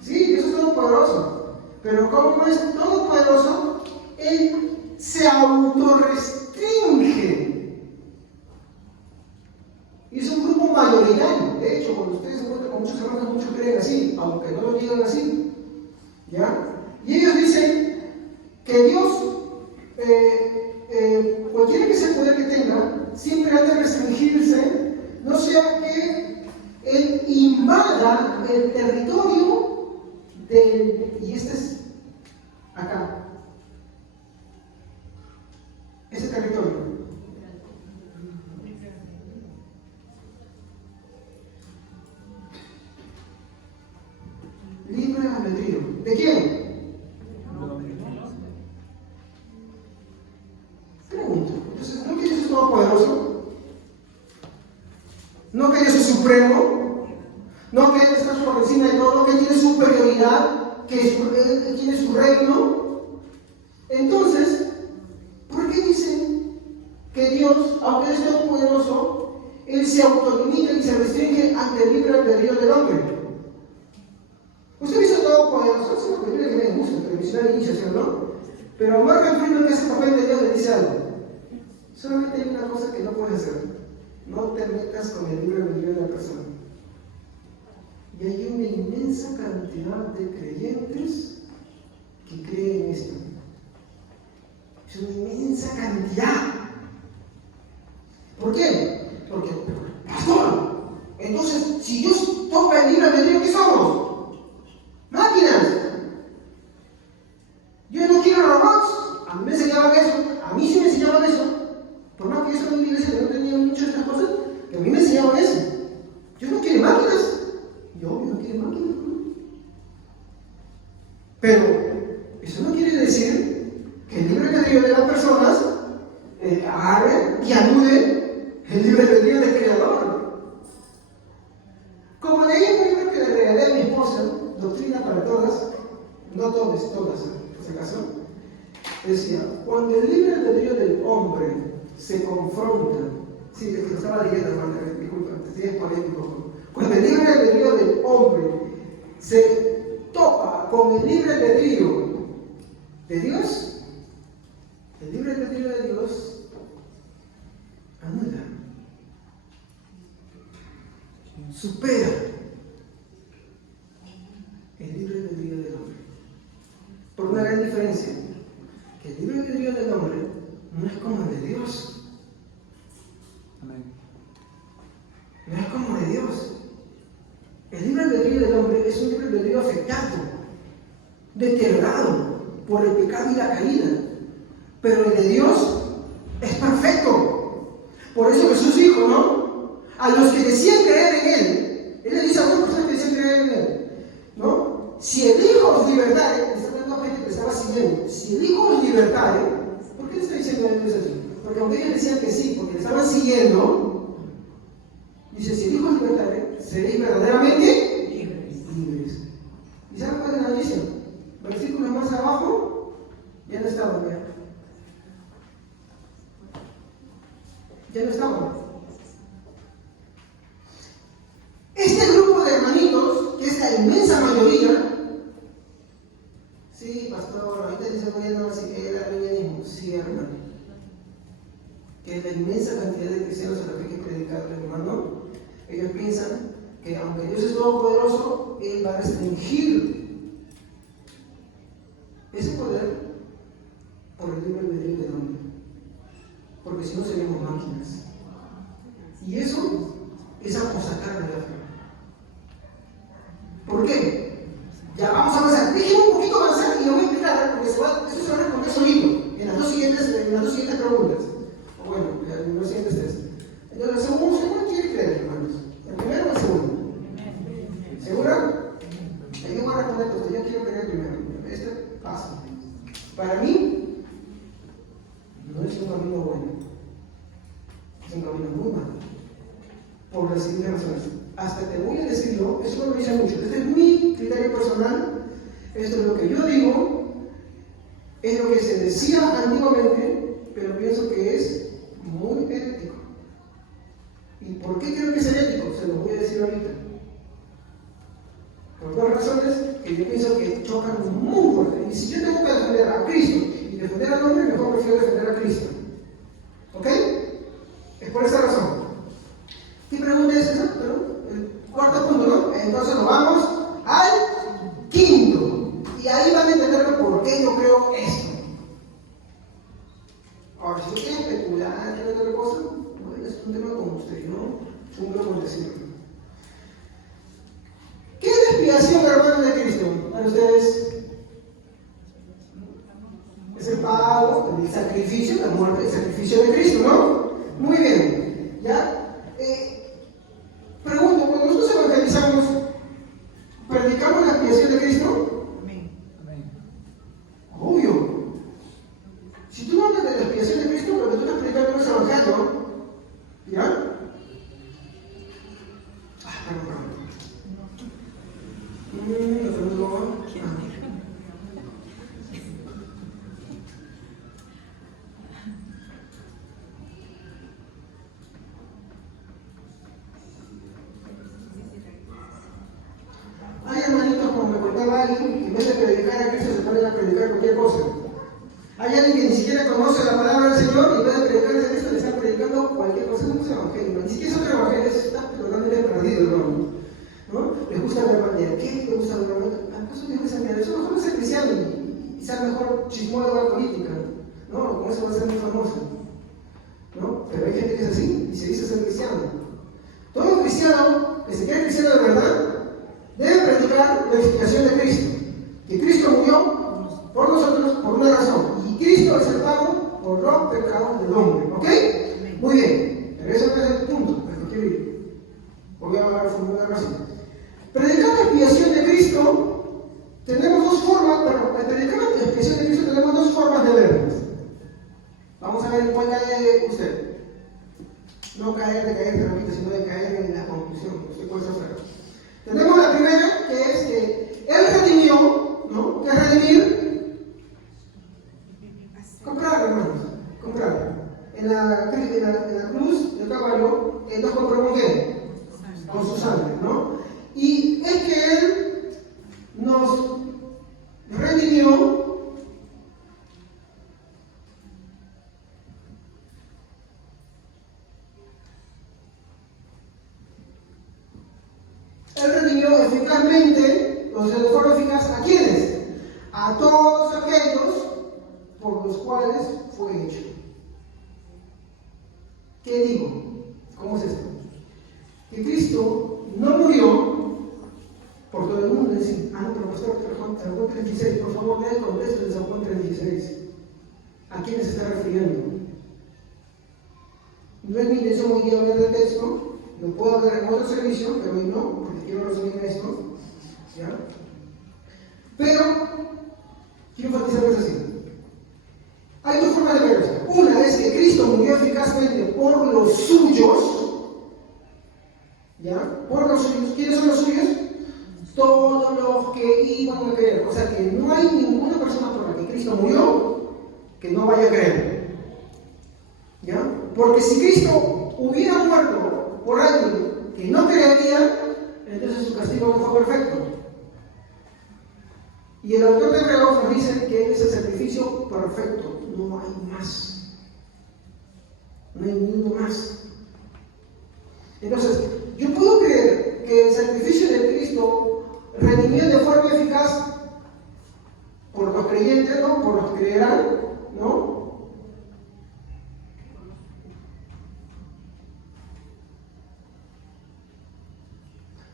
sí, Dios es todopoderoso, pero como es todopoderoso, Él se autorrestringe. Y es un grupo mayoritario. De hecho, cuando ustedes se encuentran con muchos hermanos, muchos creen así, aunque no lo digan así. ¿Ya? Y ellos dicen que Dios, cualquiera que sea el poder que tenga, siempre ha de restringirse, no sea que Él invada el territorio y este es acá, ese territorio. Libre albedrío. ¿De quién? Pregunto. Entonces, ¿no que Dios es todopoderoso? ¿No que Dios es supremo? ¿No que Él está por encima de todo? ¿Que Él tiene superioridad? ¿Que Él tiene su reino? Entonces, ¿por qué dicen que Dios, aunque es todopoderoso, él se autolimita y se restringe ante el libre albedrío del hombre. Usted hizo todo poderoso, es una película que me gusta, televisión de iniciación, ¿no? Pero Morgan Freeman, que hace el papel de Dios, le dice algo. Solamente hay una cosa que no puedes hacer: no te metas con el libre albedrío de la persona. Y hay una inmensa cantidad de creyentes que creen esto. Es una inmensa cantidad. ¿Por qué? Porque, pastor, entonces, si Dios toca el libre albedrío, ¿qué somos? Máquinas. Yo no quiero robots. A mí me enseñaban eso. A mí sí me enseñaban eso. Por más que yo estaba en una iglesia que no tenía muchas de estas cosas, que a mí me enseñaban eso. Dios no quiere máquinas. Yo no quiero máquinas. Pero eso no quiere decir que el libre albedrío de las personas agarre y anule el libre albedrío del Creador. Como leí en un libro que le regalé a mi esposa, Doctrina para Todas, no todas, por si acaso, decía: cuando el libre albedrío del hombre se confronta, sí, es que lo estaba leyendo, hermano, disculpa, te estoy exponiendo un poco. Cuando el libre albedrío del hombre se topa con el libre albedrío de Dios, el libre albedrío de Dios anula, supera el libre albedrío del hombre. Por una gran diferencia, que el libre albedrío del hombre no es como el de Dios. Amén. No es como el de Dios. El libre albedrío del hombre es un libre albedrío afectado, deteriorado por el pecado y la caída. Pero el de Dios es perfecto. Por eso Jesús dijo, ¿no? A los que decían creer en Él, Él le dice a algunas personas que decían creer en Él, ¿no? Si el Hijo os libertare, le está hablando a gente que estaba siguiendo, si el Hijo os libertare, ¿por qué le está diciendo a ellos así? Porque aunque ellos decían que sí, porque le estaban siguiendo, dice: si el Hijo os libertare, seréis verdaderamente libres. ¿Y saben cuál es la noticia? Versículos más abajo, ya no estaban, ya no estaban. Este grupo de hermanitos, que es la inmensa mayoría, sí, pastor, ahorita dice gobierno así que era arianismo, sí, hermano, que es la inmensa cantidad de cristianos a los que hay que predicarle, hermano. Ellos piensan que aunque Dios es todopoderoso, Él va a restringir ese poder por el libre albedrío del hombre, porque si no seríamos máquinas. Y eso es apostatar de la fe. ¿Por qué? Ya vamos a avanzar. Déjenme un poquito avanzar y lo voy a explicar, porque esto se va a responder solito en las dos siguientes preguntas. O bueno, en los siguientes tres. Entonces, el segundo, ¿quién cree, hermanos? ¿El primero o el segundo? ¿Seguro? Yo voy a responder esto. Yo quiero creer primero. Este paso. Para mí, no es un camino bueno. Es un camino muy malo. Por las siguientes razones. Hasta te voy a decirlo, eso no me dice mucho. Este es mi criterio personal. Esto es lo que yo digo. Es lo que se decía antiguamente, pero pienso que es muy herético. ¿Y por qué creo que es herético? Se los voy a decir ahorita. Por dos razones que yo pienso que chocan muy fuerte. Y si yo tengo que defender a Cristo y defender al hombre, mejor prefiero defender a Cristo. ¿Ok? Es por esa razón. ¿Qué pregunta es esa? El cuarto punto, ¿no? Entonces nos vamos al quinto. Y ahí van a entender por qué yo creo esto. Ahora, si usted quiere especular en otra cosa, no es un tema con usted, ¿no? Es un tema con decirlo. ¿Qué es la expiación, hermanos de Cristo? Para ustedes, es el pago, el sacrificio, la muerte, el sacrificio de Cristo, ¿no? Muy bien. ¿Ya? Pregunto, cuando nosotros evangelizamos, ¿predicamos la expiación de Cristo? Amén. Obvio. Si tú no hablas de la expiación de Cristo, pero tú estás predicando ese evangelio, ¿ya? Perdón. alguien que en vez de predicar a Cristo se pone a predicar cualquier cosa. Hay alguien que ni siquiera conoce la palabra del Señor y en vez de predicar a Cristo le está predicando cualquier cosa. No es un evangelio, ni siquiera es otro evangelio, está totalmente perdido, hermano. ¿No? ¿Le gusta la evangelio? ¿Qué le gusta la evangelio? ¿Acaso Dios es enviado? Eso mejor no ser cristiano y ser mejor chismólogo de la política. ¿No? Con eso va a ser muy famoso. ¿No? Pero hay gente que es así y se dice ser cristiano. Todo cristiano que se quiere cristiano de verdad debe predicar la explicación de Cristo. Que Cristo murió por nosotros por una razón. Y Cristo es el pago por los pecados del hombre. ¿Ok? Muy bien. Pero ese no es el punto. Pero quiero ir. Voy a formular así. Predicar la expiación de Cristo, tenemos dos formas, pero al predicar la expiación de Cristo tenemos dos formas de verlas. Vamos a ver en cuál cae usted. No caer de caer repito, sino de caer en la conclusión. No sé cuál es otra. Tenemos la primera, que es que Él redimió, ¿no? ¿Qué es redimir? Comprar, hermanos, comprar. En la cruz del Calvario, Él nos compró con qué? Con su sangre, ¿no? Y es que Él nos redimió. Él redimió eficazmente, o sea, de forma eficaz, ¿a quiénes? A todos aquellos por los cuales fue hecho. ¿Qué digo? ¿Cómo es esto? Que Cristo no murió por todo el mundo. Es decir, no, pero pastor, San Juan 36, por favor, lea el contexto de San Juan 36. ¿A quién se está refiriendo? No es mi intención hoy día hablar del texto, lo puedo hablar en otro servicio, pero hoy no, porque quiero resumir esto. ¿Ya? Pero, quiero enfatizarles así. Hay dos formas de verlo. Una es que Cristo murió eficazmente por los suyos. ¿Ya? Por los suyos. ¿Quiénes son los suyos? Todos los que iban a creer. O sea que no hay ninguna persona por la que Cristo murió que no vaya a creer. ¿Ya? Porque si Cristo hubiera muerto por alguien que no creería, entonces su castigo no fue perfecto. Y el autor de Hebreos nos dice que Él es el sacrificio perfecto. No hay más. No hay ninguno más. Entonces, yo puedo creer que el sacrificio de Cristo redimió de forma eficaz por los creyentes, ¿no? Por los que creerán, ¿no?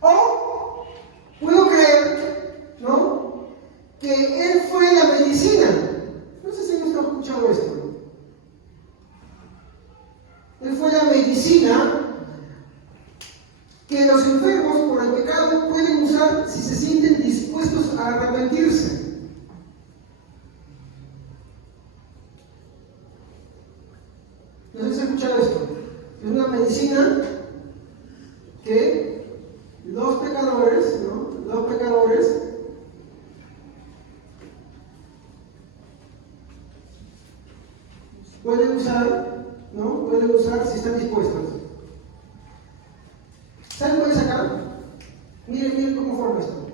O puedo creer, ¿no? Que Él fue la medicina. No sé si han escuchado esto. Él fue la medicina que los enfermos por el pecado pueden usar si se sienten dispuestos a arrepentirse. ¿No sé si han escuchado esto? Es una medicina que los pecadores, ¿no? Los pecadores pueden usar, ¿no? Pueden usar si están dispuestos. ¿Saben cuál es acá? Miren cómo forma esto.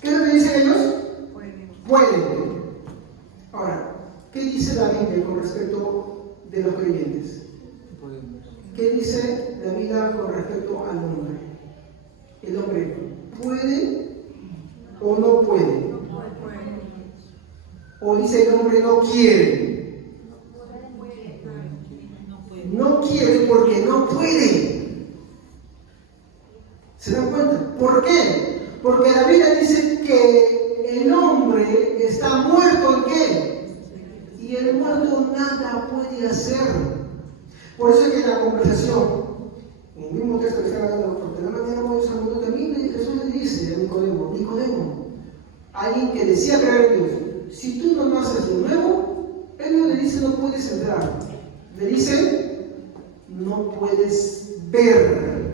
¿Qué es lo que dicen ellos? Pueden. Ahora, ¿qué dice la Biblia con respecto de los creyentes? ¿Qué dice la Biblia con respecto al hombre? ¿El hombre puede o no puede? ¿O dice el hombre no quiere? No quiere porque no puede. ¿Se dan cuenta? ¿Por qué? Porque la Biblia dice que el hombre está muerto ¿en qué? Y el muerto nada puede hacer. Por eso es que en la conversación, en el mismo texto que está hablando, porque de la manera muy saludo termina y Jesús le dice a Nicodemo, alguien que decía creer en Dios, si tú no naces de nuevo, Él no le dice no puedes entrar, le dice no puedes ver.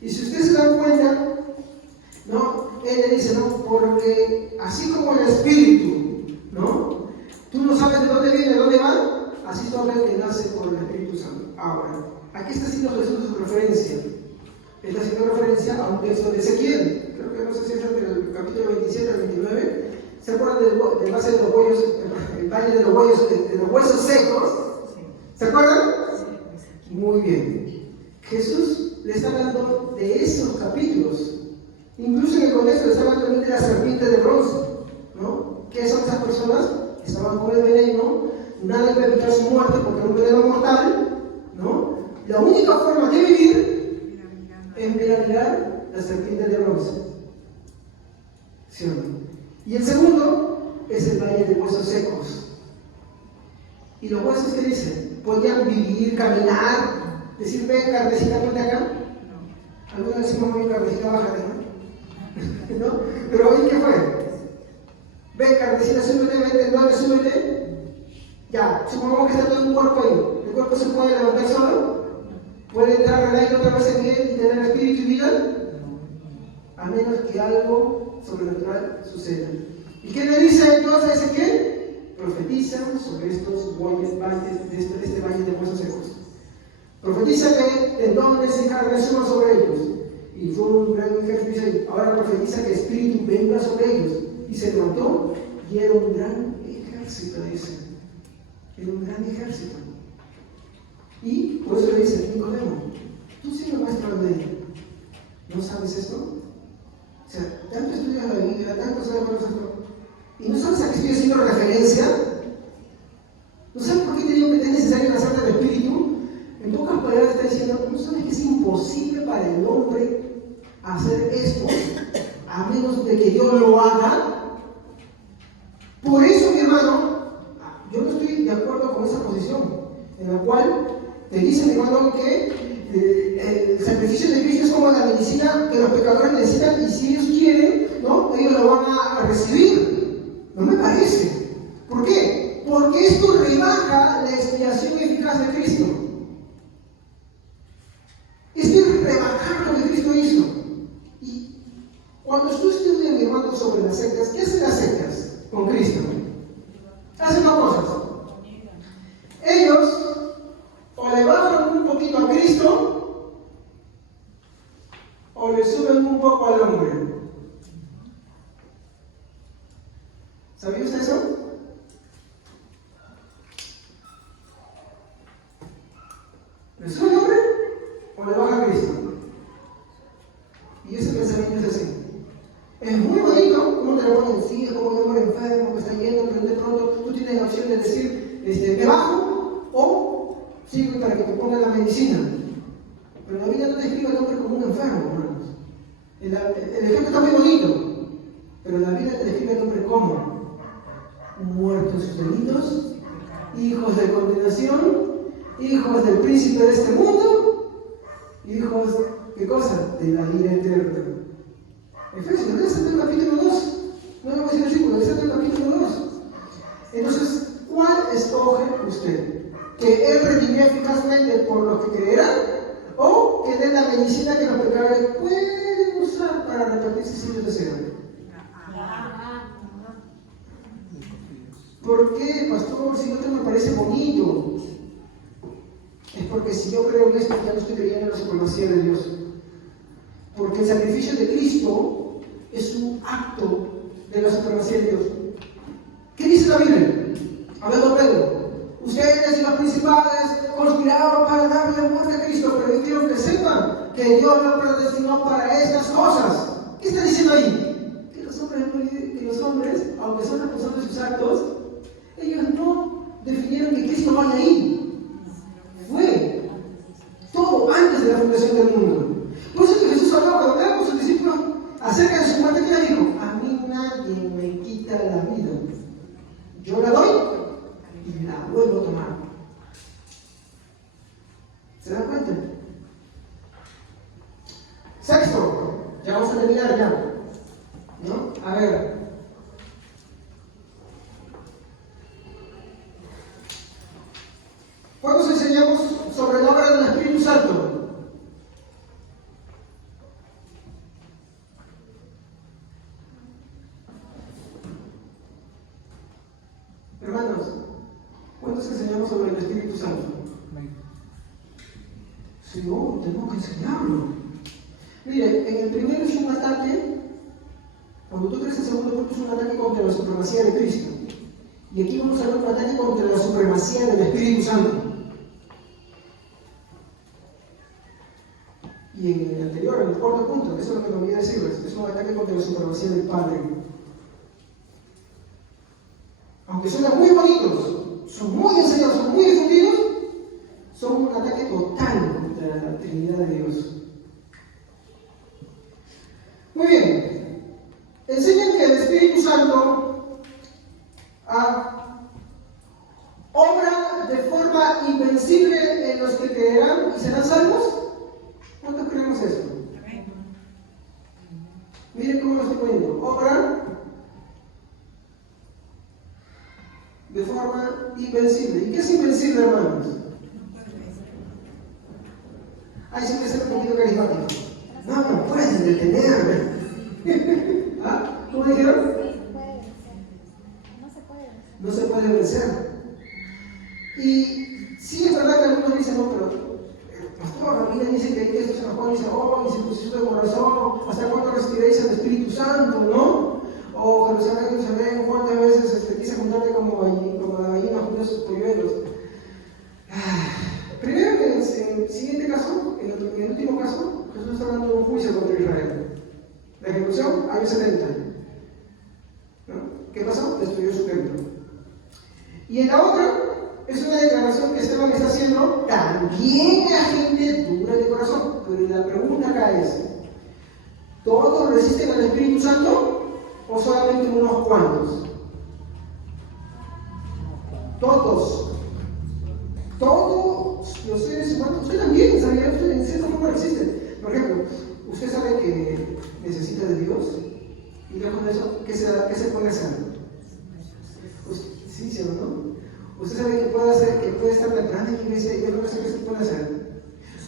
Y si ustedes se dan cuenta, ¿no? Él le dice, no, porque así como el espíritu, ¿no? Tú no sabes de dónde viene, de dónde va, así es todo el que nace por el Espíritu Santo. Ahora, aquí está haciendo Jesús su referencia. Está haciendo referencia a un texto de Ezequiel. Creo que no sé si es el capítulo 27 al 29, ¿se acuerdan del valle de los huesos, el valle de los huesos secos? ¿Se acuerdan? Muy bien. Jesús le está hablando de esos capítulos. Incluso en el contexto le está hablando también de la serpiente de bronce, ¿no? ¿Qué son esas personas? Estaban con el veneno, nadie puede evitar su muerte porque es un veneno mortal, ¿no? La única forma de vivir es mirar la serpiente de bronce. ¿Sí o no? Y el segundo es el valle de huesos secos. ¿Y los huesos qué dicen? Podían vivir, caminar, decir, ven, carnecita, ponte acá. Algunos decimos, ven, carnecita, bájate, ¿no? ¿No? Pero hoy, ¿qué fue? Ven, carnecita, súbete, vente, no, súbete. Ya, supongamos que está todo un cuerpo ahí. ¿El cuerpo se puede levantar solo? ¿Puede entrar el aire otra vez en él y tener espíritu y vida? A menos que algo sobrenatural suceda. ¿Y qué le dice entonces a Ezequiel? Profetiza sobre estos valles de este valle de huesos secos. Profetiza que tendones y carne suban sobre ellos. Y fue un gran ejército. Ahora profetiza que espíritu venga sobre ellos. Y se levantó y era un gran ejército, dice. Era un gran ejército. Y por eso le dice Nicodemo, tú siendo maestro de ley, ¿no sabes esto? O sea, tanto estudias la Biblia, tanto sabes por esto, y no sabes a qué estoy haciendo referencia. ¿No sabes por qué te digo que es necesario la sangre del Espíritu? En pocas palabras está diciendo, ¿no sabes que es imposible para el hombre hacer esto a menos de que Dios lo haga? Por eso, mi hermano, yo no estoy de acuerdo con esa posición, en la cual te dicen, hermano, que el sacrificio de Cristo es como la medicina que los pecadores necesitan y si ellos quieren, ¿no? Ellos lo van a recibir. No me parece. ¿Por qué? Porque esto rebaja la expiación eficaz de Cristo. Esto es rebajar lo que Cristo hizo. Y cuando tú estudias, mi hermano, sobre las sectas, ¿qué hacen las sectas con Cristo? Hacen dos cosas. Ellos o le bajan un poquito a Cristo o le suben un poco al hombre. ¿Sabía usted eso? ¿Le sube al hombre o le baja a Cristo? Y ese pensamiento es así. Es muy bonito cómo te lo ponen, sí, es como un hombre enfermo que está yendo, pero de pronto tú tienes la opción de decir, me bajo o sigo para que te pongan la medicina. Pero la Biblia no describe al hombre como un enfermo, hermanos. El ejemplo está muy bonito, pero la Biblia te describe al hombre como muertos en sus delitos, hijos de condenación, hijos del príncipe de este mundo, hijos, ¿qué cosa? De la ira eterna. Efesios, ¿no? Está en el capítulo 2. No le voy a decir el versículo, está en el capítulo 2. Entonces, ¿cuál escoge usted? ¿Que Él redimió eficazmente por lo que creerán? ¿O que dé la medicina que los pecadores pueden usar para arrepentirse si ellos desean? ¿Por qué, pastor? Si no te me parece bonito. Es porque si yo creo en esto, ya no estoy creyendo en la supremacía de Dios. Porque el sacrificio de Cristo es un acto de la supremacía de Dios. ¿Qué dice la Biblia? Hablando Pedro. Ustedes y los principales conspiraron para darle muerte a Cristo, pero yo quiero que sepan que Dios lo predestinó para estas cosas. ¿Qué está diciendo ahí? Que los hombres, aunque son responsables de sus actos, ellos no definieron que Cristo vaya ahí. Fue todo antes de la fundación del mundo. Por eso que Jesús hablaba cuando hablaba con sus discípulos acerca de su muerte, ¿qué le dijo? A mí nadie me quita la vida. Yo la doy y la vuelvo a tomar. ¿Se dan cuenta? Sexto, ya vamos a terminar ya, ¿no? A ver. ¿Cuántos enseñamos sobre la obra del Espíritu Santo? Hermanos, ¿cuántos enseñamos sobre el Espíritu Santo? Sí, tenemos que enseñarlo. Mire, en el primero es un ataque Cuando tú crees el segundo punto es un ataque contra la supremacía de Cristo. Y aquí vamos a ver un ataque contra la supremacía del Espíritu Santo. Y en el anterior, en el cuarto punto, eso es lo que me voy a decirles, es un ataque contra la supremacía del Padre. Aunque suenan muy bonitos, son muy enseñados, son muy difundidos, son un ataque total contra la Trinidad de Dios. Muy bien, enseñan que el Espíritu Santo obra de forma invencible en los que creerán y serán salvos. ¿Cuántos creemos eso? Miren cómo lo estoy poniendo. Obra de forma invencible. ¿Y qué es invencible, hermanos? Ay, sí que ser un poquito carismático. No puedes detenerme. ¿Ah? ¿Cómo dijeron? No se puede vencer. Y sí es verdad que algunos dicen, no, pero pastor, la Biblia dice que Jesús San Juan dice, oh, y se pusieron de corazón, ¿hasta cuándo recibiréis el Espíritu Santo, no? O Jerusalén, ¿cuántas veces quise juntarte como la gallina junto a sus polluelos? Primero, en el siguiente caso, en el último caso, Jesús está dando un juicio contra Israel. La ejecución, año 70. ¿No? ¿Qué pasó? Destruyó su templo. Y en la otra, es una declaración que Esteban está haciendo también a gente dura de corazón. Pero la pregunta acá es, ¿todos resisten al Espíritu Santo o solamente unos cuantos? Todos los seres humanos, usted también, ¿sabía? Usted en cierta forma resiste. Por ejemplo, usted sabe que necesita de Dios y lejos de eso, ¿qué se puede hacer? Sí, ¿sí o no? Usted sabe que puede estar temprano en la iglesia y no sé qué se puede hacer.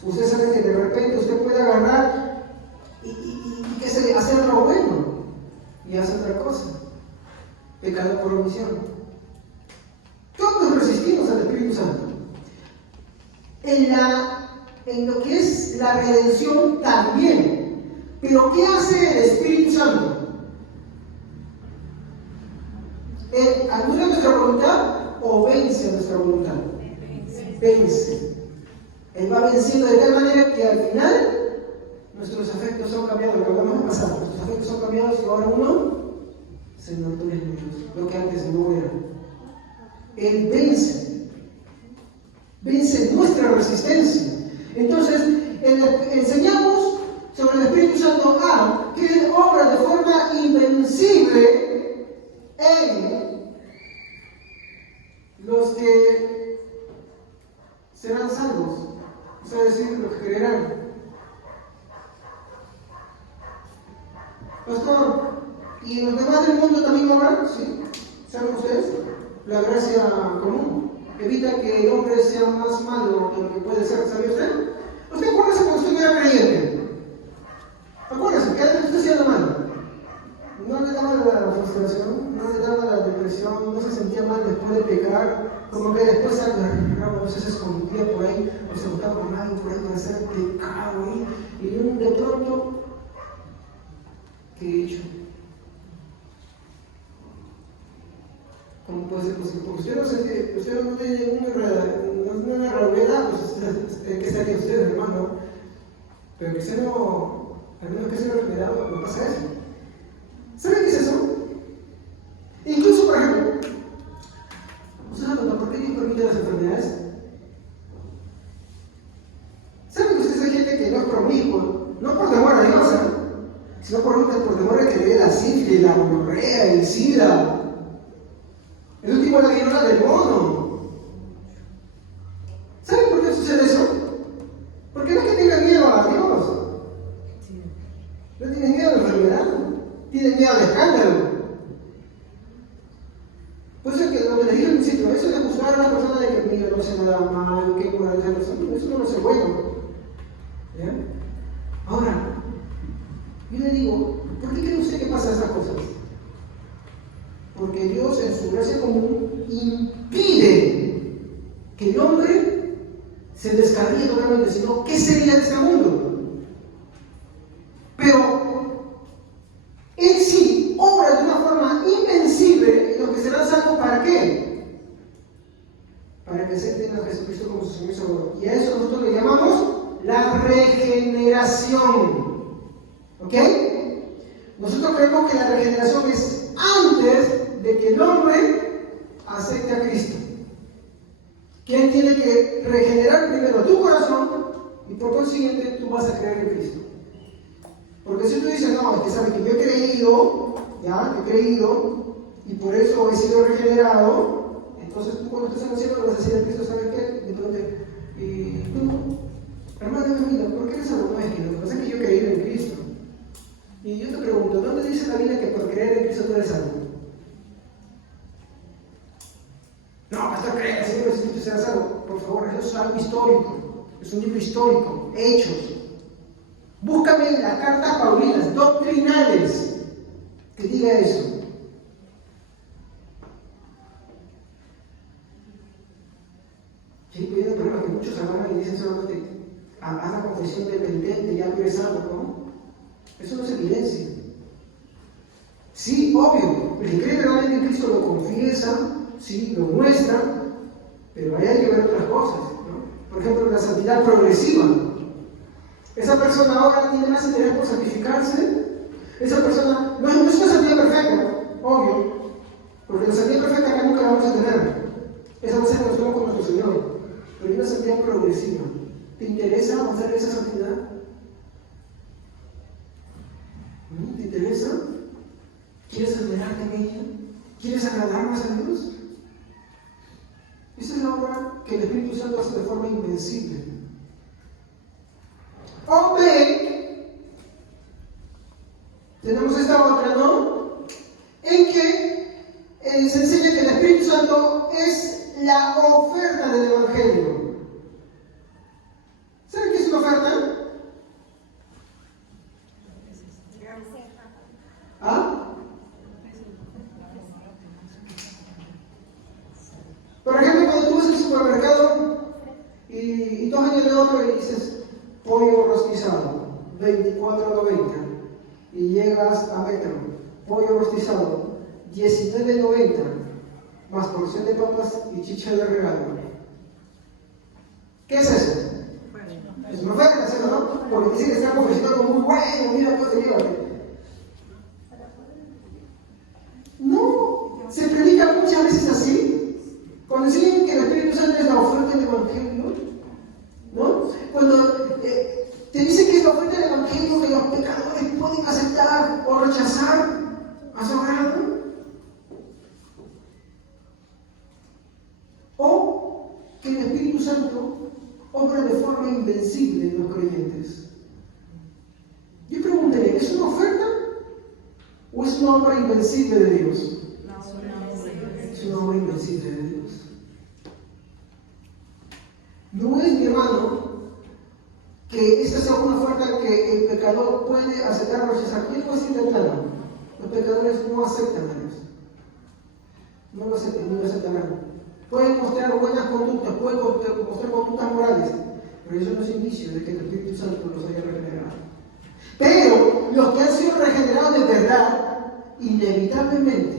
Usted sabe que de repente usted puede agarrar y hacer lo bueno y hacer otra cosa. Pecado por omisión. Todos resistimos al Espíritu Santo. En lo que es la redención también. Pero ¿qué hace el Espíritu Santo? ¿Él anula nuestra voluntad o vence nuestra voluntad? Vence. Él va venciendo de tal manera que al final nuestros afectos son cambiados. Lo que hablamos en pasado, nuestros afectos son cambiados y ahora uno se notó en lo que antes no era. Él vence nuestra resistencia. Entonces, enseñamos sobre el Espíritu Santo que Él obra de forma invencible en los que serán salvos, es decir, los que creerán. Pastor, ¿y en los demás del mundo también obran? Sí, ¿saben ustedes? La gracia común evita que el hombre sea más malo de lo que puede ser, ¿sabe usted? ¿Usted acuérdese cuando usted era creyente? Acuérdese que antes usted hacía malo. No le daba la frustración, no le daba la depresión, no se sentía mal después de pecar, como que después se agarraba, a veces se escondía por ahí, o se buscaba con alguien por ahí para hacer pecado ahí, y de pronto, ¿qué he hecho? ¿Cómo puede ser posible? Porque usted no tiene una realidad, pues ¿qué estaría usted, hermano? Pero que usted no, al menos que sea una realidad, no pasa eso. ¿Saben qué es eso? Incluso, por ejemplo, ¿usted sabe por qué Dios permite las enfermedades? ¿Saben que ustedes hay gente que no es promiscuo? No por temor a Dios, sino por temor a que le dé la sífilis, la gonorrea, el SIDA. El último la viruela del mono. ¿Saben por qué sucede eso? Porque no es que tengan miedo a Dios. No tienen miedo a la enfermedad. Tienen miedo al escándalo. Por eso es que lo que les dije al principio, eso de juzgar a una persona de que mira, no hace nada mal, que moral esa persona, eso no es bueno. ¿Ya? Ahora, yo le digo, ¿por qué cree usted que pasa estas cosas? Porque Dios en su gracia común impide que el hombre se descarríe totalmente, sino ¿qué sería de este mundo? Pero Él sí regeneración. ¿Ok? Nosotros creemos que la regeneración es antes de que el hombre acepte a Cristo. ¿Quién tiene que regenerar primero tu corazón? Y por consiguiente tú vas a creer en Cristo. Porque si tú dices, no, es que sabes que yo he creído, ya, he creído, y por eso he sido regenerado, entonces tú cuando estés en el cielo le vas a decir a Cristo, ¿sabes qué? De pronto, y tú, hermano, mira, ¿por qué eres salvo? No, es que lo que pasa es que yo he creído en Cristo. Y yo te pregunto, ¿dónde dice la Biblia que por creer en Cristo tú eres salvo? No, pastor, cree, Señor, el Espíritu será salvo. Por favor, eso es algo histórico. Es un libro histórico, Hechos. Búscame las cartas paulinas, doctrinales, que diga eso. Sí, pero hay un problema que muchos agarran y dicen solamente, haz la confesión del penitente, ya tú eres salvo, ¿no? Eso no es evidencia. Sí, obvio, el que cree realmente en Cristo lo confiesa, sí, lo muestra, pero ahí hay que ver otras cosas, ¿no? Por ejemplo, la santidad progresiva. Esa persona ahora tiene más interés por santificarse. Esa persona no es una santidad perfecta, obvio, porque la santidad perfecta acá nunca la vamos a tener. Esa va a ser cuando estemos con nuestro Señor. Pero hay una santidad progresiva. ¿Te interesa avanzar en esa santidad? ¿Te interesa? ¿Quieres admirarte en ella? ¿Quieres agradar más a Dios? Esa es la obra que el Espíritu Santo hace de forma invencible. O B, tenemos esta otra, ¿no? En que se enseña que el Espíritu Santo es la oferta del Evangelio. ¿Saben qué es una oferta? ¿Ah? Por ejemplo, cuando tú vas al supermercado y tú has añadido otro y dices pollo rostizado, $24.90, y llegas a Metro, pollo rostizado, $19.90, más porción de papas y chicha de regalo. ¿Qué es eso? Es una oferta, ¿sí o no? Porque dice que está ofreciendo algo muy bueno, mira, pues llévate. No, se predica muchas veces así. Cuando enseñan que el Espíritu Santo es la oferta del Evangelio, ¿no? Cuando te dicen que es la oferta del Evangelio que los pecadores pueden aceptar o rechazar a su agrado. O que el Espíritu Santo obra de forma invencible en los creyentes. Yo preguntaría, ¿es una oferta o es una obra invencible de Dios? Es una obra invencible de Dios. No es, mi hermano, que esta sea una oferta que el pecador puede aceptar o rechazar. Yo digo así de plano, los pecadores no aceptan a Dios. No lo aceptan, no lo aceptarán. Pueden mostrar buenas conductas, pueden mostrar conductas morales, pero eso no es indicio de que el Espíritu Santo los haya regenerado. Pero los que han sido regenerados de verdad, inevitablemente,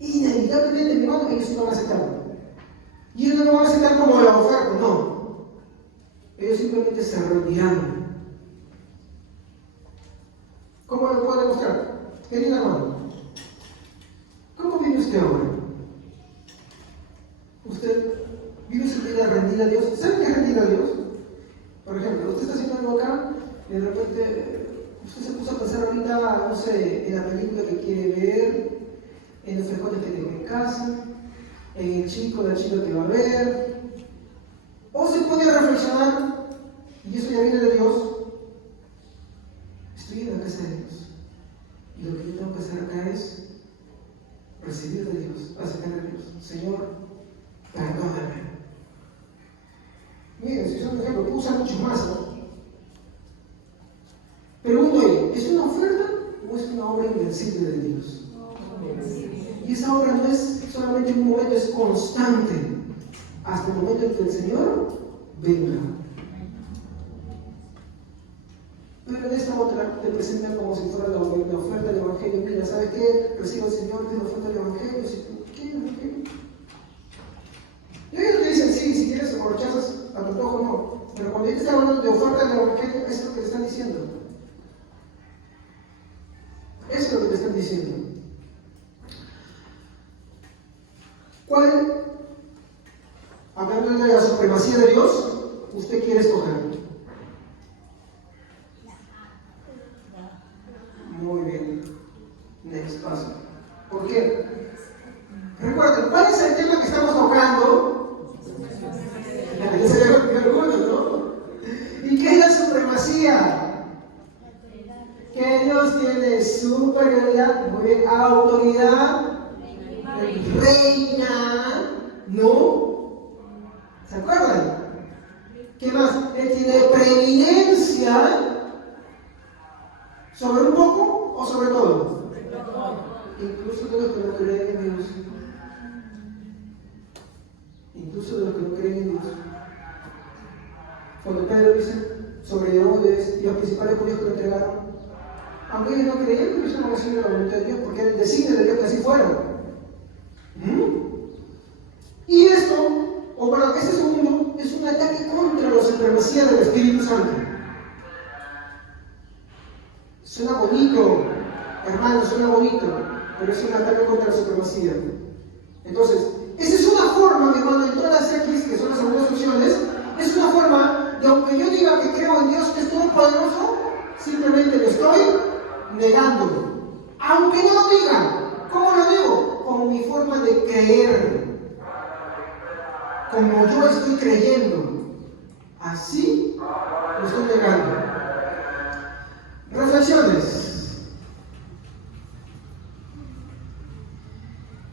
mi hermano, ellos no van a aceptarlo. Y ellos no lo van a aceptar como la oferta, no. Ellos simplemente se rendirán. ¿Cómo lo puedo demostrar? Querido hermano, ¿cómo vive usted ahora? ¿Usted vive su vida rendida a Dios? ¿Sabe qué es rendida a Dios? Por ejemplo, usted está haciendo algo acá y de repente usted se puso a pensar ahorita, no sé, en la película que quiere ver, en los frijoles que tengo en casa, en el chico, la chica que va a ver. O se puede reflexionar, y eso ya viene de Dios. Estoy en la casa de Dios. Y lo que yo tengo que hacer acá es recibir de Dios, aceptar a Dios. Señor, perdóname. Miren, si es un ejemplo, puedo usar muchos más, ¿no? Pregunto yo, ¿es una oferta o es una obra invencible de Dios? Y esa obra no es solamente un momento, es constante, hasta el momento en que el Señor venga. Pero en esta otra te presenta como si fuera la oferta del Evangelio. Mira, ¿sabes qué? Recibe al Señor de la oferta del Evangelio. Si tú quieres, Evangelio. Y ellos te dicen, sí, si quieres o rechazas a tu antojo, no. Pero cuando ellos te está hablando de oferta del Evangelio, eso es lo que le están diciendo. Eso es lo que te están diciendo. ¿Cuál, hablando de la supremacía de Dios, usted quiere escoger? Muy bien. Next paso. ¿Por qué? Recuerden, ¿cuál es el tema que estamos tocando? Ya se le olvidó algunos, ¿no? ¿Y qué es la supremacía? Que Dios tiene superioridad, muy bien, autoridad, reina, ¿no? ¿Se acuerdan? ¿Qué más? Él tiene preeminencia sobre un poco o sobre todo. Incluso de los que no creen en Dios. Incluso de los que no creen en Dios. Cuando Pedro dice sobre Herodes y los principales judíos que lo entregaron, aunque ellos no creían que ellos estaban haciendo la voluntad de Dios, porque era el designio de Dios que así fueron. Y esto, o bueno, este segundo, es un ataque contra la supremacía del Espíritu Santo. Suena bonito, hermano, suena bonito, pero es un ataque contra la supremacía. Entonces, esa es una forma, mi hermano, en todas las X, que son las segundas opciones, es una forma de, aunque yo diga que creo en Dios que es todopoderoso, simplemente lo estoy negando. Aunque no lo diga, ¿cómo lo digo? Con mi forma de creer. Como yo estoy creyendo. Así lo estoy negando. Reflexiones.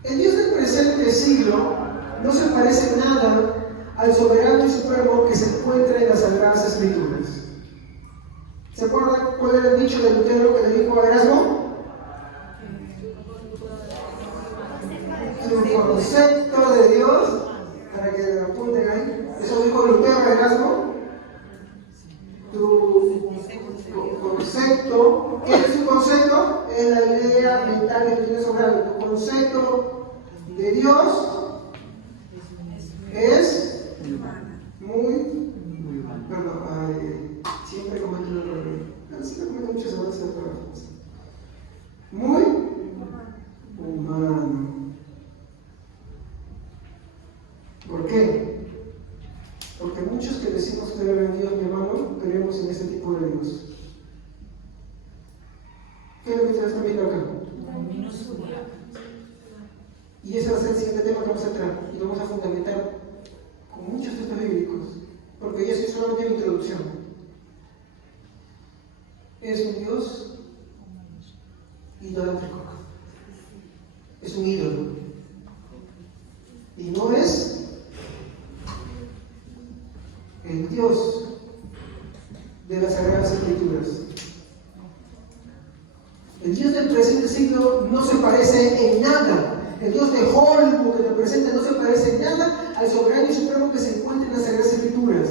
El Dios del presente siglo no se parece en nada al soberano y supremo que se encuentra en las Sagradas Escrituras. ¿Se acuerdan cuál era el dicho de Lutero que le dijo a Erasmo? Tu concepto de Dios, para que lo apunten ahí, eso dijo Lutero a Erasmo. Tu concepto, ¿qué es su concepto? Es la idea mental que tú tienes sobre algo. Tu concepto de Dios es muy, perdón, siempre cometo un error. Siempre cometo muchos errores. Muy humano. ¿Por qué? Porque muchos que decimos creer en Dios, mi hermano, creemos en ese tipo de Dios. ¿Qué es lo que ustedes están viendo acá? Y ese va a ser el siguiente tema que vamos a entrar y vamos a fundamentar con muchos textos bíblicos, porque ya es solamente una introducción. Es un Dios idolátrico. Es un ídolo. Y no es el Dios de las Sagradas Escrituras. El Dios del presente siglo no se parece en nada. El Dios de Hollywood que te presenta no se parece en nada al soberano y supremo que se encuentra en las Sagradas Escrituras.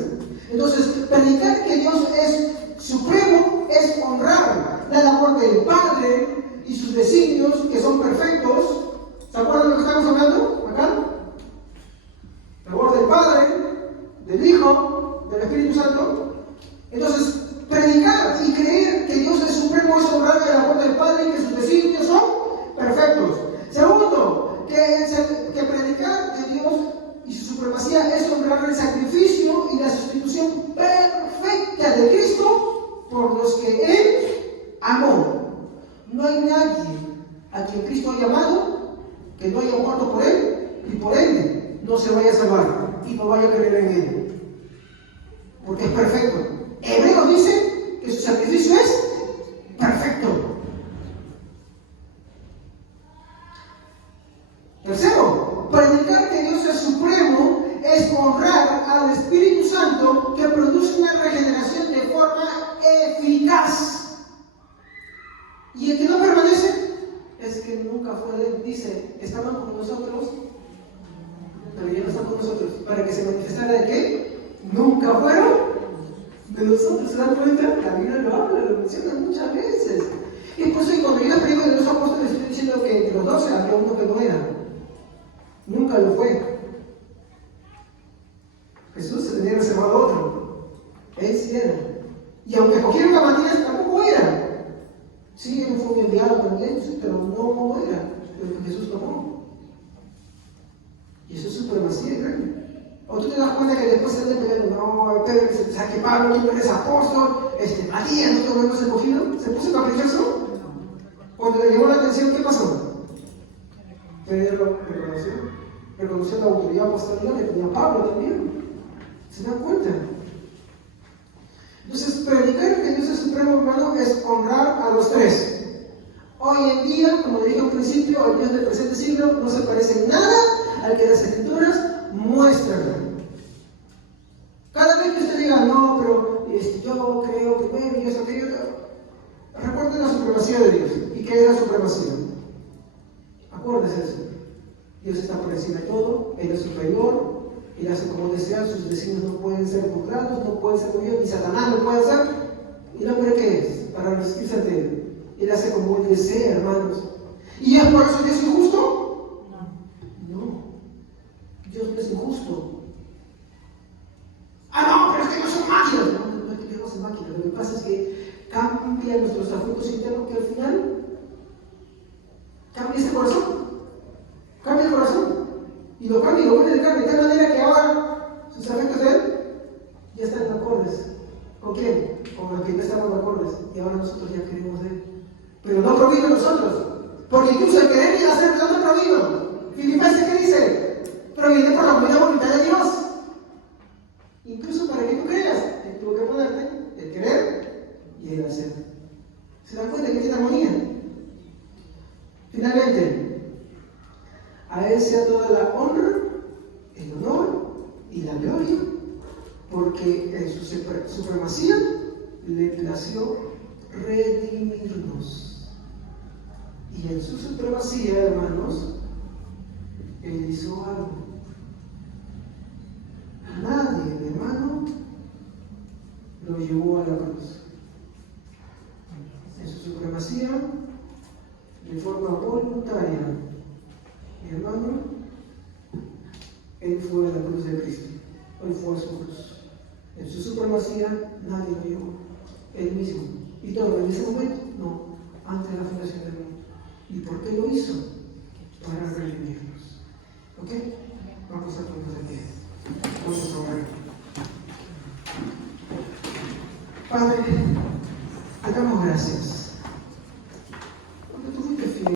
Entonces, predicar que Dios es supremo es honrar la labor del Padre y sus designios que son perfectos. ¿Se acuerdan de lo que estamos hablando acá? La labor del Padre, del Hijo, del Espíritu Santo. Entonces, predicar y creer que Dios es supremo es honrar la labor del Padre y que sus designios son perfectos. Segundo, que predicar de Dios y su supremacía es honrar el sacrificio y la sustitución perfecta de Cristo por los que Él amó. No hay nadie a quien Cristo ha llamado que no haya muerto por Él y por Él no se vaya a salvar y no vaya a creer en Él. Porque es perfecto. Hebreos dice que su sacrificio es perfecto. Tercero, predicar que Dios es supremo es honrar al Espíritu Santo que produce una regeneración de forma eficaz. Y el que no permanece es que nunca fue de Él. Dice, estaban con nosotros, pero ya no están con nosotros. Para que se manifestara de qué? Nunca fueron de nosotros. ¿Se dan cuenta? La Biblia lo habla, lo menciona muchas veces. Y por eso cuando yo les predico de los apóstoles estoy diciendo que entre los 12 había uno que no era. Nunca lo fue. Jesús se tenía reservado otro. Él sí era. Y aunque cogieron a Matías, tampoco era. Sí, él fue un enviado también, sí, pero no era lo que Jesús tomó. Y eso es supremacía grande. O tú te das cuenta que después se anda peleando, no, Pedro, o sea, que Pablo tú no eres apóstol, Matías, ¿no te lo hemos escogido? ¿Se puso caprichoso? Cuando le llamó la atención, ¿qué pasó? Pedro reconoció la autoridad apostólica que tenía Pablo también. ¿Se dan cuenta? Entonces, predicar que Dios es supremo, hermano, es honrar a los tres. Hoy en día, como le dije al principio, el Dios del presente siglo no se parece en nada al que las Escrituras muestran. Cada vez que usted diga, no, pero yo creo que bueno, yo eso que yo, recuerden la supremacía de Dios. ¿Y qué es la supremacía? Acuérdense eso. Dios está por encima de todo, Él es superior, Él hace como desea, sus designios no pueden ser burlados, no pueden ser movidos, ni Satanás lo puede hacer. ¿Y el hombre qué es? Para resistirse ante Él. Él hace como Él desea, hermanos. ¿Y es por eso Dios injusto? No. Dios no es injusto. Ah, no, pero es que no son máquinas. No es que Dios no sea máquina. Lo que pasa es que cambia nuestros afectos internos, que al final cambia este corazón. Cambia el corazón. Y lo cambia y lo vuelve de carne. De tal manera que ahora sus afectos de Él ya están en acordes. ¿Con quién? Con los que no estaban en acordes. Y ahora nosotros ya queremos de Él. Pero no provino nosotros. Porque incluso el querer y el hacer no provino. Filipenses, ¿qué dice? Proviene por la buena voluntad de Dios. Incluso para que tú creas, tuvo que ponerte el querer y el hacer. ¿Se dan cuenta que tiene armonía? Finalmente, a Él sea toda la honra, el honor y la gloria, porque en su supremacía le plació redimirnos. Y en su supremacía, hermanos, Él hizo algo. Nadie, hermano, lo llevó a la cruz. En su supremacía, de forma voluntaria, mi hermano, Él fue a la cruz de Cristo. Él fue a su cruz. En su supremacía, nadie lo llevó. Él mismo. ¿Y todo en ese momento? No, antes de la fundación del mundo. ¿Y por qué lo hizo? Para redimirnos. ¿Ok? Vamos a ponernos de pie. Vamos a orar. Padre, te damos gracias.